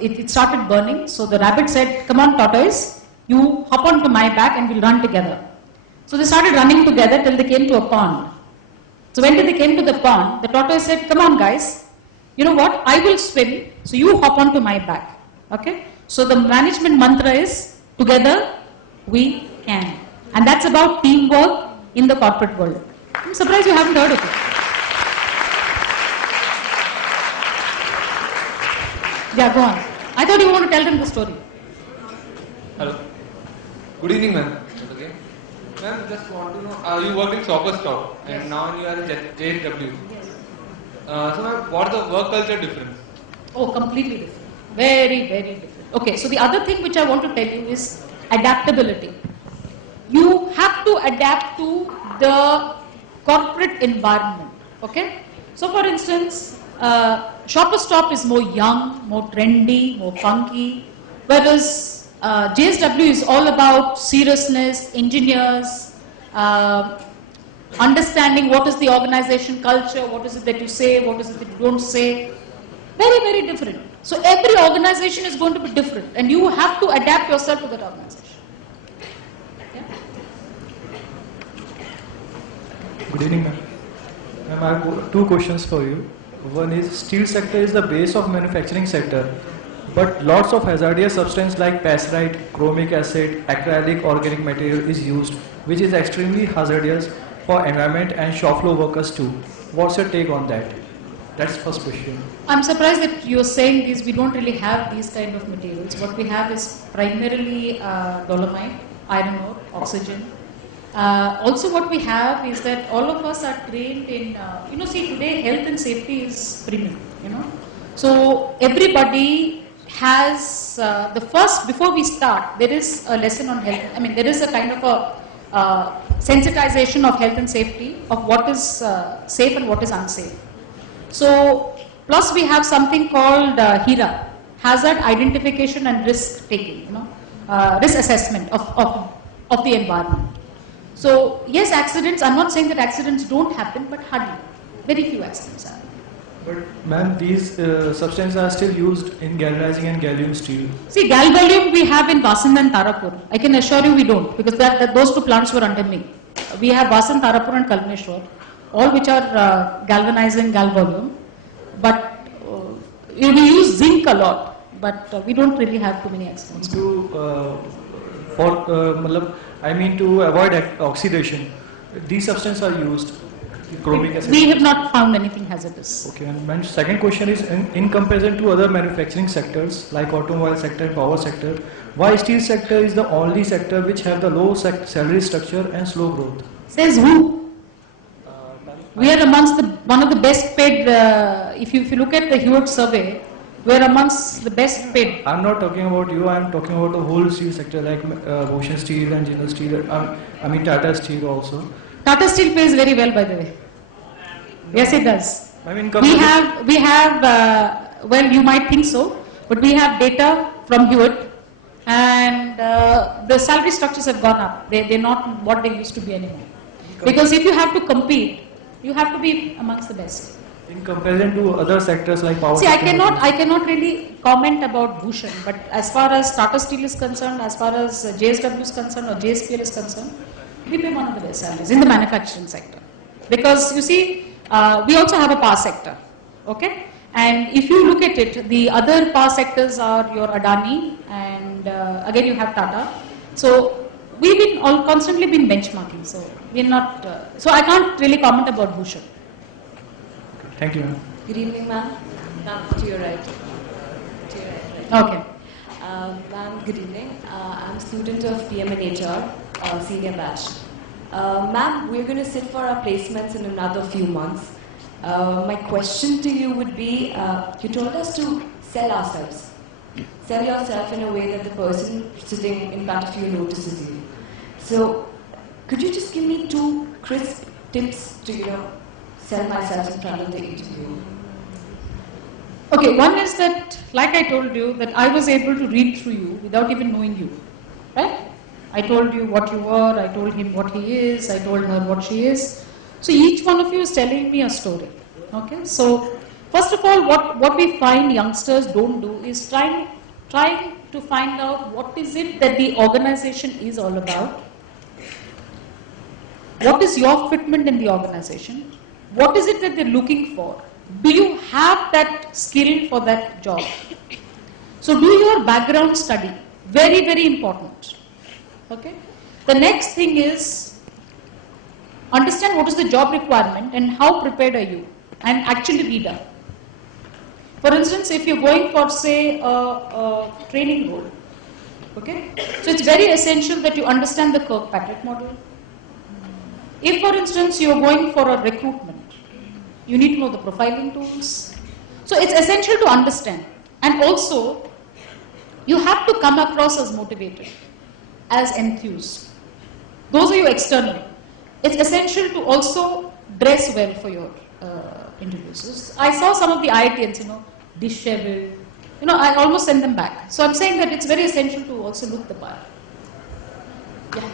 it started burning. So the rabbit said, "Come on, tortoise, you hop onto my back and we'll run together." So they started running together till they came to a pond. So when they came to the pond, the tortoise said, "Come on, guys, you know what? I will swim, so you hop onto my back." Okay. So the management mantra is together we can, and that's about teamwork in the corporate world. I'm surprised you haven't heard of it. Yeah, go on. I thought you want to tell them the story. Hello. Good evening, ma'am. Okay. Ma'am, just want to know, you worked in Soccer Stop and now you are in JSW. So ma'am, what is the work culture difference? Oh, completely different. Very, very different. Okay, so the other thing which I want to tell you is adaptability. You have to adapt to the corporate environment. Okay? So for instance, Shopper Stop is more young, more trendy, more funky, whereas JSW is all about seriousness, engineers, understanding what is the organization culture, what is it that you say, what is it that you don't say. Very, very different. So every organization is going to be different and you have to adapt yourself to that organization. Yeah? Good evening, ma'am. Ma'am, I have 2 questions for you. One is, steel sector is the base of manufacturing sector, but lots of hazardous substance like pacrite, chromic acid, acrylic organic material is used, which is extremely hazardous for environment and shop floor workers too. What's your take on that? That's first question. I'm surprised that you're saying this. We don't really have these kind of materials. What we have is primarily dolomite, iron ore, oxygen. Also what we have is that all of us are trained in, see today health and safety is premium, So everybody has, before we start, there is a lesson on health. I mean, there is a kind of a sensitization of health and safety, of what is safe and what is unsafe. So, plus we have something called HIRA, hazard identification and risk taking, risk assessment of the environment. So, yes, accidents, I'm not saying that accidents don't happen, but hardly. Very few accidents happen. But ma'am, these substances are still used in galvanizing and gallium steel. See, galvalium we have in Vasan and Tarapur. I can assure you we don't, because those two plants were under me. We have Vasan, Tarapur and Kalmeshwar, all which are galvanizing galvalium. But we use zinc a lot, but we don't really have too many accidents. To avoid oxidation, these substances are used. Chromic acid. We have not found anything hazardous. Okay, and my second question is, in comparison to other manufacturing sectors like automobile sector and power sector, why steel sector is the only sector which have the low salary structure and slow growth? Says who? We are amongst one of the best paid. If you look at the Hewitt survey, we are amongst the best paid. I'm not talking about you. I'm talking about the whole steel sector, like Ocean Steel and General Steel. Tata Steel also. Tata Steel pays very well, by the way. Yes, it does. I mean, we have. Well, you might think so, but we have data from Hewitt, and the salary structures have gone up. They're not what they used to be anymore. Because if you have to compete, you have to be amongst the best. In comparison to other sectors like power. See, I cannot really comment about Bhushan, but as far as Tata Steel is concerned, as far as JSW is concerned or JSPL is concerned, we pay one of the best salaries in the manufacturing sector. Because you see, we also have a power sector, okay? And if you look at it, the other power sectors are your Adani, and again you have Tata. So we've been constantly been benchmarking. So we're not. So I can't really comment about Bhushan. Thank you, ma'am. Good evening, ma'am. Ma'am, to your right. Okay. Ma'am, good evening. I'm a student of PM and HR, senior batch. Ma'am, we're going to sit for our placements in another few months. My question to you would be, you told us to sell ourselves. Sell yourself in a way that the person sitting in front of you notices you. So, could you just give me 2 crisp tips to, sell myself in front of the interview? Okay, one is that, like I told you, that I was able to read through you without even knowing you, right? I told you what you were, I told him what he is, I told her what she is. So each one of you is telling me a story, okay? So, first of all, what we find youngsters don't do is trying to find out what is it that the organization is all about. What is your fitment in the organization? What is it that they're looking for? Do you have that skill for that job? So do your background study. Very, very important. Okay? The next thing is understand what is the job requirement and how prepared are you, and actually read up. For instance, if you're going for, say, a training role, okay? So it's very essential that you understand the Kirkpatrick model. If, for instance, you're going for a recruitment, you need to know the profiling tools. So it's essential to understand. And also, you have to come across as motivated, as enthused. Those are you externally. It's essential to also dress well for your interviews. So I saw some of the IITians, disheveled. I almost send them back. So I'm saying that it's very essential to also look the part. Yeah.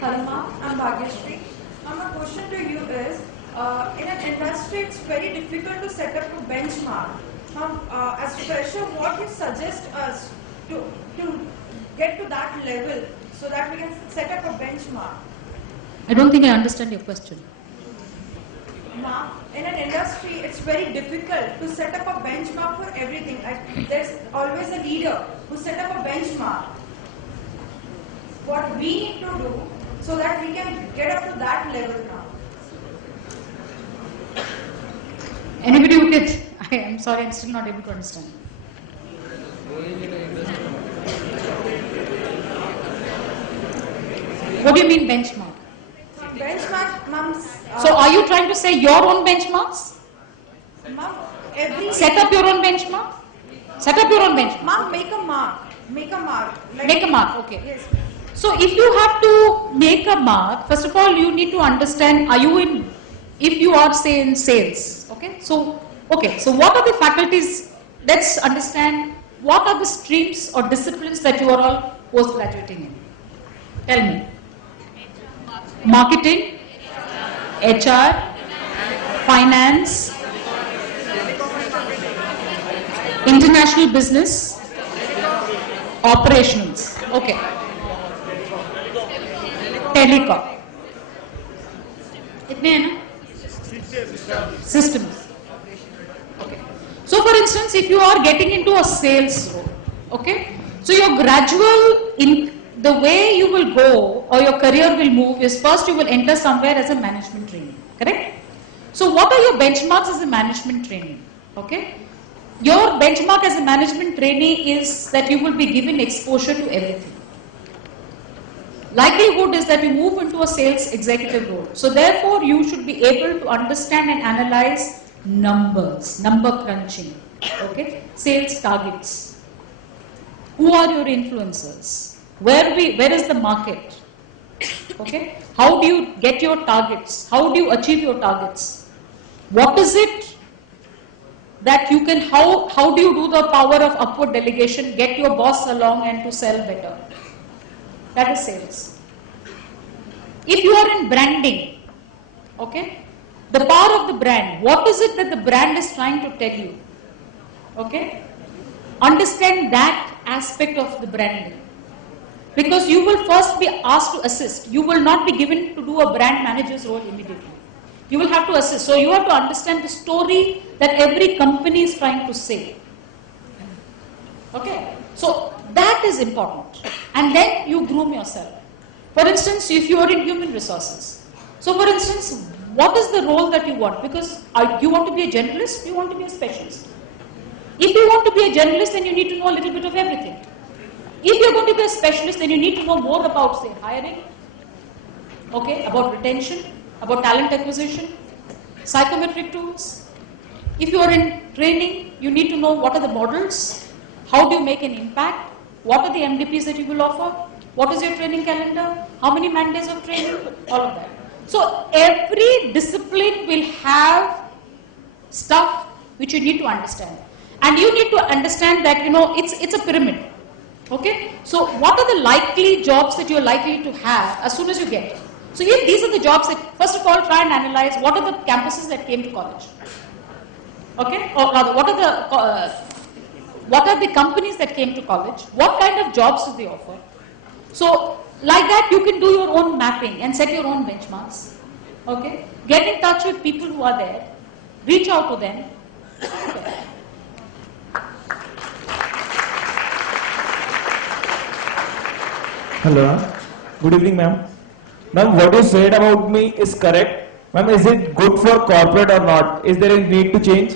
Hello, ma'am. I'm Bhagyashree. My question to you is, in an industry, it's very difficult to set up a benchmark. As fresher, what you suggest us to get to that level so that we can set up a benchmark? I don't think I understand your question. In an industry, it's very difficult to set up a benchmark for everything. There's always a leader who set up a benchmark. What we need to do so that we can get up to that level now. Anybody who gets? I'm sorry, I'm still not able to understand. What do you mean benchmark? Benchmark, ma'am. So are you trying to say your own benchmarks? Ma'am, Set up your own benchmark? Set up your own benchmark. Ma'am, make a mark. Make a mark. Make a mark, okay. Yes. So if you have to make a mark, first of all, you need to understand, are you in, if you are say in sales, okay? So what are the faculties, let's understand, what are the streams or disciplines that you are all post-graduating in? Tell me. Marketing, HR, finance, international business, operations, okay. Telecom. इतने हैं ना? Systems. Okay. So for instance, if you are getting into a sales role, okay, so your gradual the way you will go or your career will move is first you will enter somewhere as a management trainee, correct? So what are your benchmarks as a management trainee? Okay, your benchmark as a management trainee is that you will be given exposure to everything. Likelihood is that you move into a sales executive role. So therefore you should be able to understand and analyze numbers, number crunching, okay, sales targets. Who are your influencers? Where is the market? Okay? How do you get your targets? How do you achieve your targets? What is it that you can, how do you do the power of upward delegation, get your boss along and to sell better? That is sales. If you are in branding, okay, the power of the brand, what is it that the brand is trying to tell you? Okay? Understand that aspect of the branding. Because you will first be asked to assist. You will not be given to do a brand manager's role immediately. You will have to assist. So you have to understand the story that every company is trying to say. Okay? So that is important. And then you groom yourself. For instance, if you are in human resources. So for instance, what is the role that you want? Because you want to be a generalist, you want to be a specialist. If you want to be a generalist, then you need to know a little bit of everything. If you are going to be a specialist, then you need to know more about, say, hiring, okay, about retention, about talent acquisition, psychometric tools. If you are in training, you need to know what are the models, how do you make an impact, what are the MDPs that you will offer, what is your training calendar, how many man days of training, all of that. So every discipline will have stuff which you need to understand. And you need to understand that, it's a pyramid. Okay? So what are the likely jobs that you are likely to have as soon as you get? So if these are the jobs that, first of all, try and analyze what are the campuses that came to college. Okay? Or rather, what are the companies that came to college? What kind of jobs do they offer? So like that, you can do your own mapping and set your own benchmarks. Okay? Get in touch with people who are there. Reach out to them. Okay. Hello. Good evening, ma'am. Ma'am, what you said about me is correct. Ma'am, is it good for corporate or not? Is there a need to change?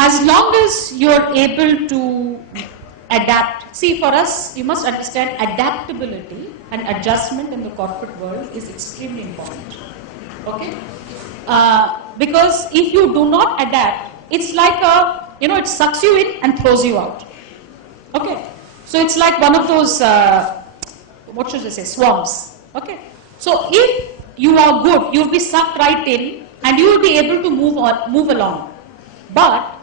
As long as you're able to adapt. See, for us, you must understand adaptability and adjustment in the corporate world is extremely important. Okay? Because if you do not adapt, it's like it sucks you in and throws you out. Okay? So it's like one of those, what should I say, swarms. Okay? So if you are good, you'll be sucked right in and you will be able to move along. But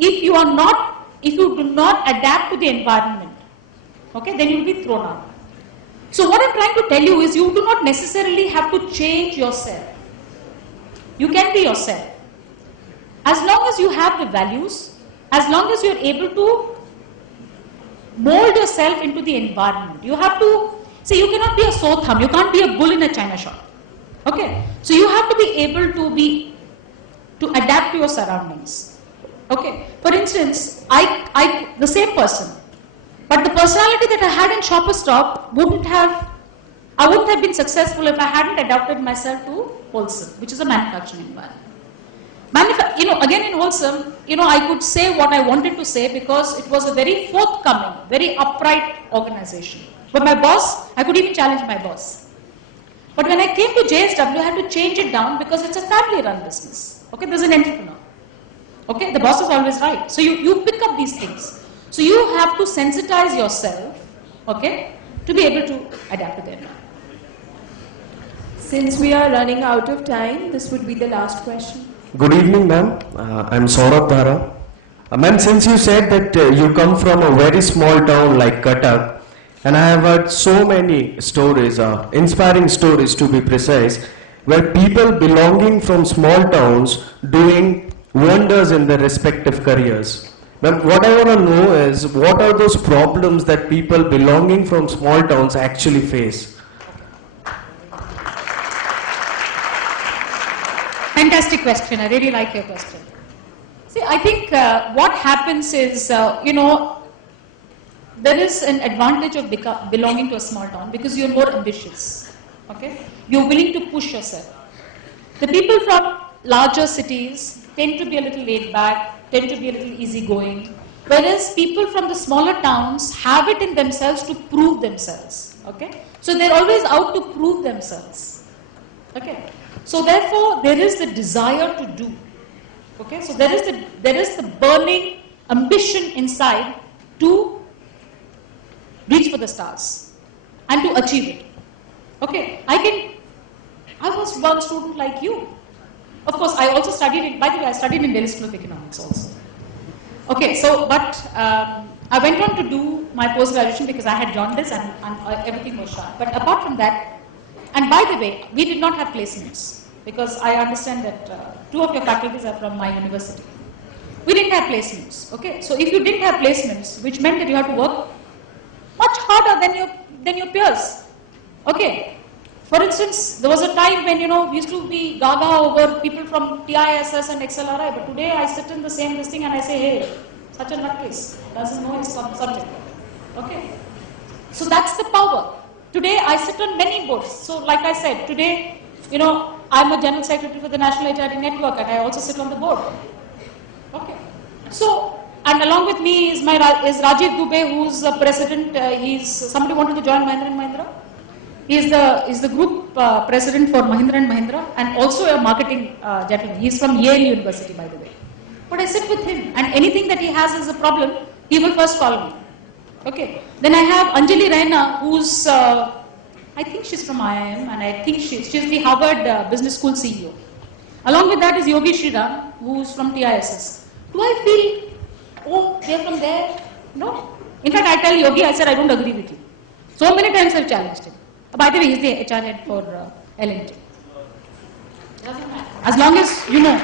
if you do not adapt to the environment, okay, then you'll be thrown out. So what I'm trying to tell you is you do not necessarily have to change yourself. You can be yourself. As long as you have the values, as long as you're able to mold yourself into the environment. You have to, see, you cannot be a sore thumb. You can't be a bull in a china shop. Okay, so you have to be able to adapt to your surroundings. Okay, for instance, I the same person, but the personality that I had in Shoppers Stop I wouldn't have been successful if I hadn't adapted myself to Wholesome, which is a manufacturing environment. Again in Wholesome, I could say what I wanted to say because it was a very forthcoming, very upright organization. But my boss, I could even challenge my boss. But when I came to JSW, I had to change it down because it's a family-run business. Okay, there's an entrepreneur. Okay, the boss is always right. So you pick up these things. So you have to sensitize yourself, okay, to be able to adapt to the environment. Since we are running out of time, this would be the last question. Good evening, ma'am. I'm Saurabh Dhara. Ma'am, since you said that you come from a very small town like Cuttack, and I have heard so many stories, inspiring stories to be precise, where people belonging from small towns doing wonders in their respective careers. Ma'am, what I want to know is, what are those problems that people belonging from small towns actually face? Fantastic question. I really like your question. See, I think what happens is, there is an advantage of belonging to a small town because you're more ambitious. Okay? You're willing to push yourself. The people from larger cities tend to be a little laid back, tend to be a little easygoing, whereas people from the smaller towns have it in themselves to prove themselves. Okay? So they're always out to prove themselves. Okay? So therefore, there is the desire to do. Okay? So there is the burning ambition inside to reach for the stars and to achieve it. Okay, I was one student like you. Of course, I also studied, by the way, I studied in Delhi School of Economics also. Okay, so, but I went on to do my post-graduation because I had jaundice and everything was shot. But apart from that, and by the way, we did not have placements because I understand that 2 of your faculties are from my university. We didn't have placements, okay? So if you didn't have placements, which meant that you had to work much harder than your peers. Okay. For instance, there was a time when we used to be gaga over people from TISS and XLRI, but today I sit in the same listing and I say, hey, such a nutcase doesn't know his subject. Okay. So that's the power. Today I sit on many boards. So like I said, today, I'm a general secretary for the National HRD Network and I also sit on the board. Okay. So. And along with me is Rajiv Dubey, who's the president. Somebody wanted to join Mahindra & Mahindra. He is the group president for Mahindra & Mahindra and also a marketing gentleman. He's from Yale University, by the way. But I sit with him, and anything that he has as a problem, he will first call me. Okay. Then I have Anjali Raina, who's I think she's from IIM, and I think she's the Harvard Business School CEO. Along with that is Yogi Sriram, who's from TISS. Do I feel, oh, they're from there? No. In fact, I tell Yogi, I said, I don't agree with you. So many times I've challenged him. By the way, he's the HR head for L&T. As long as you know.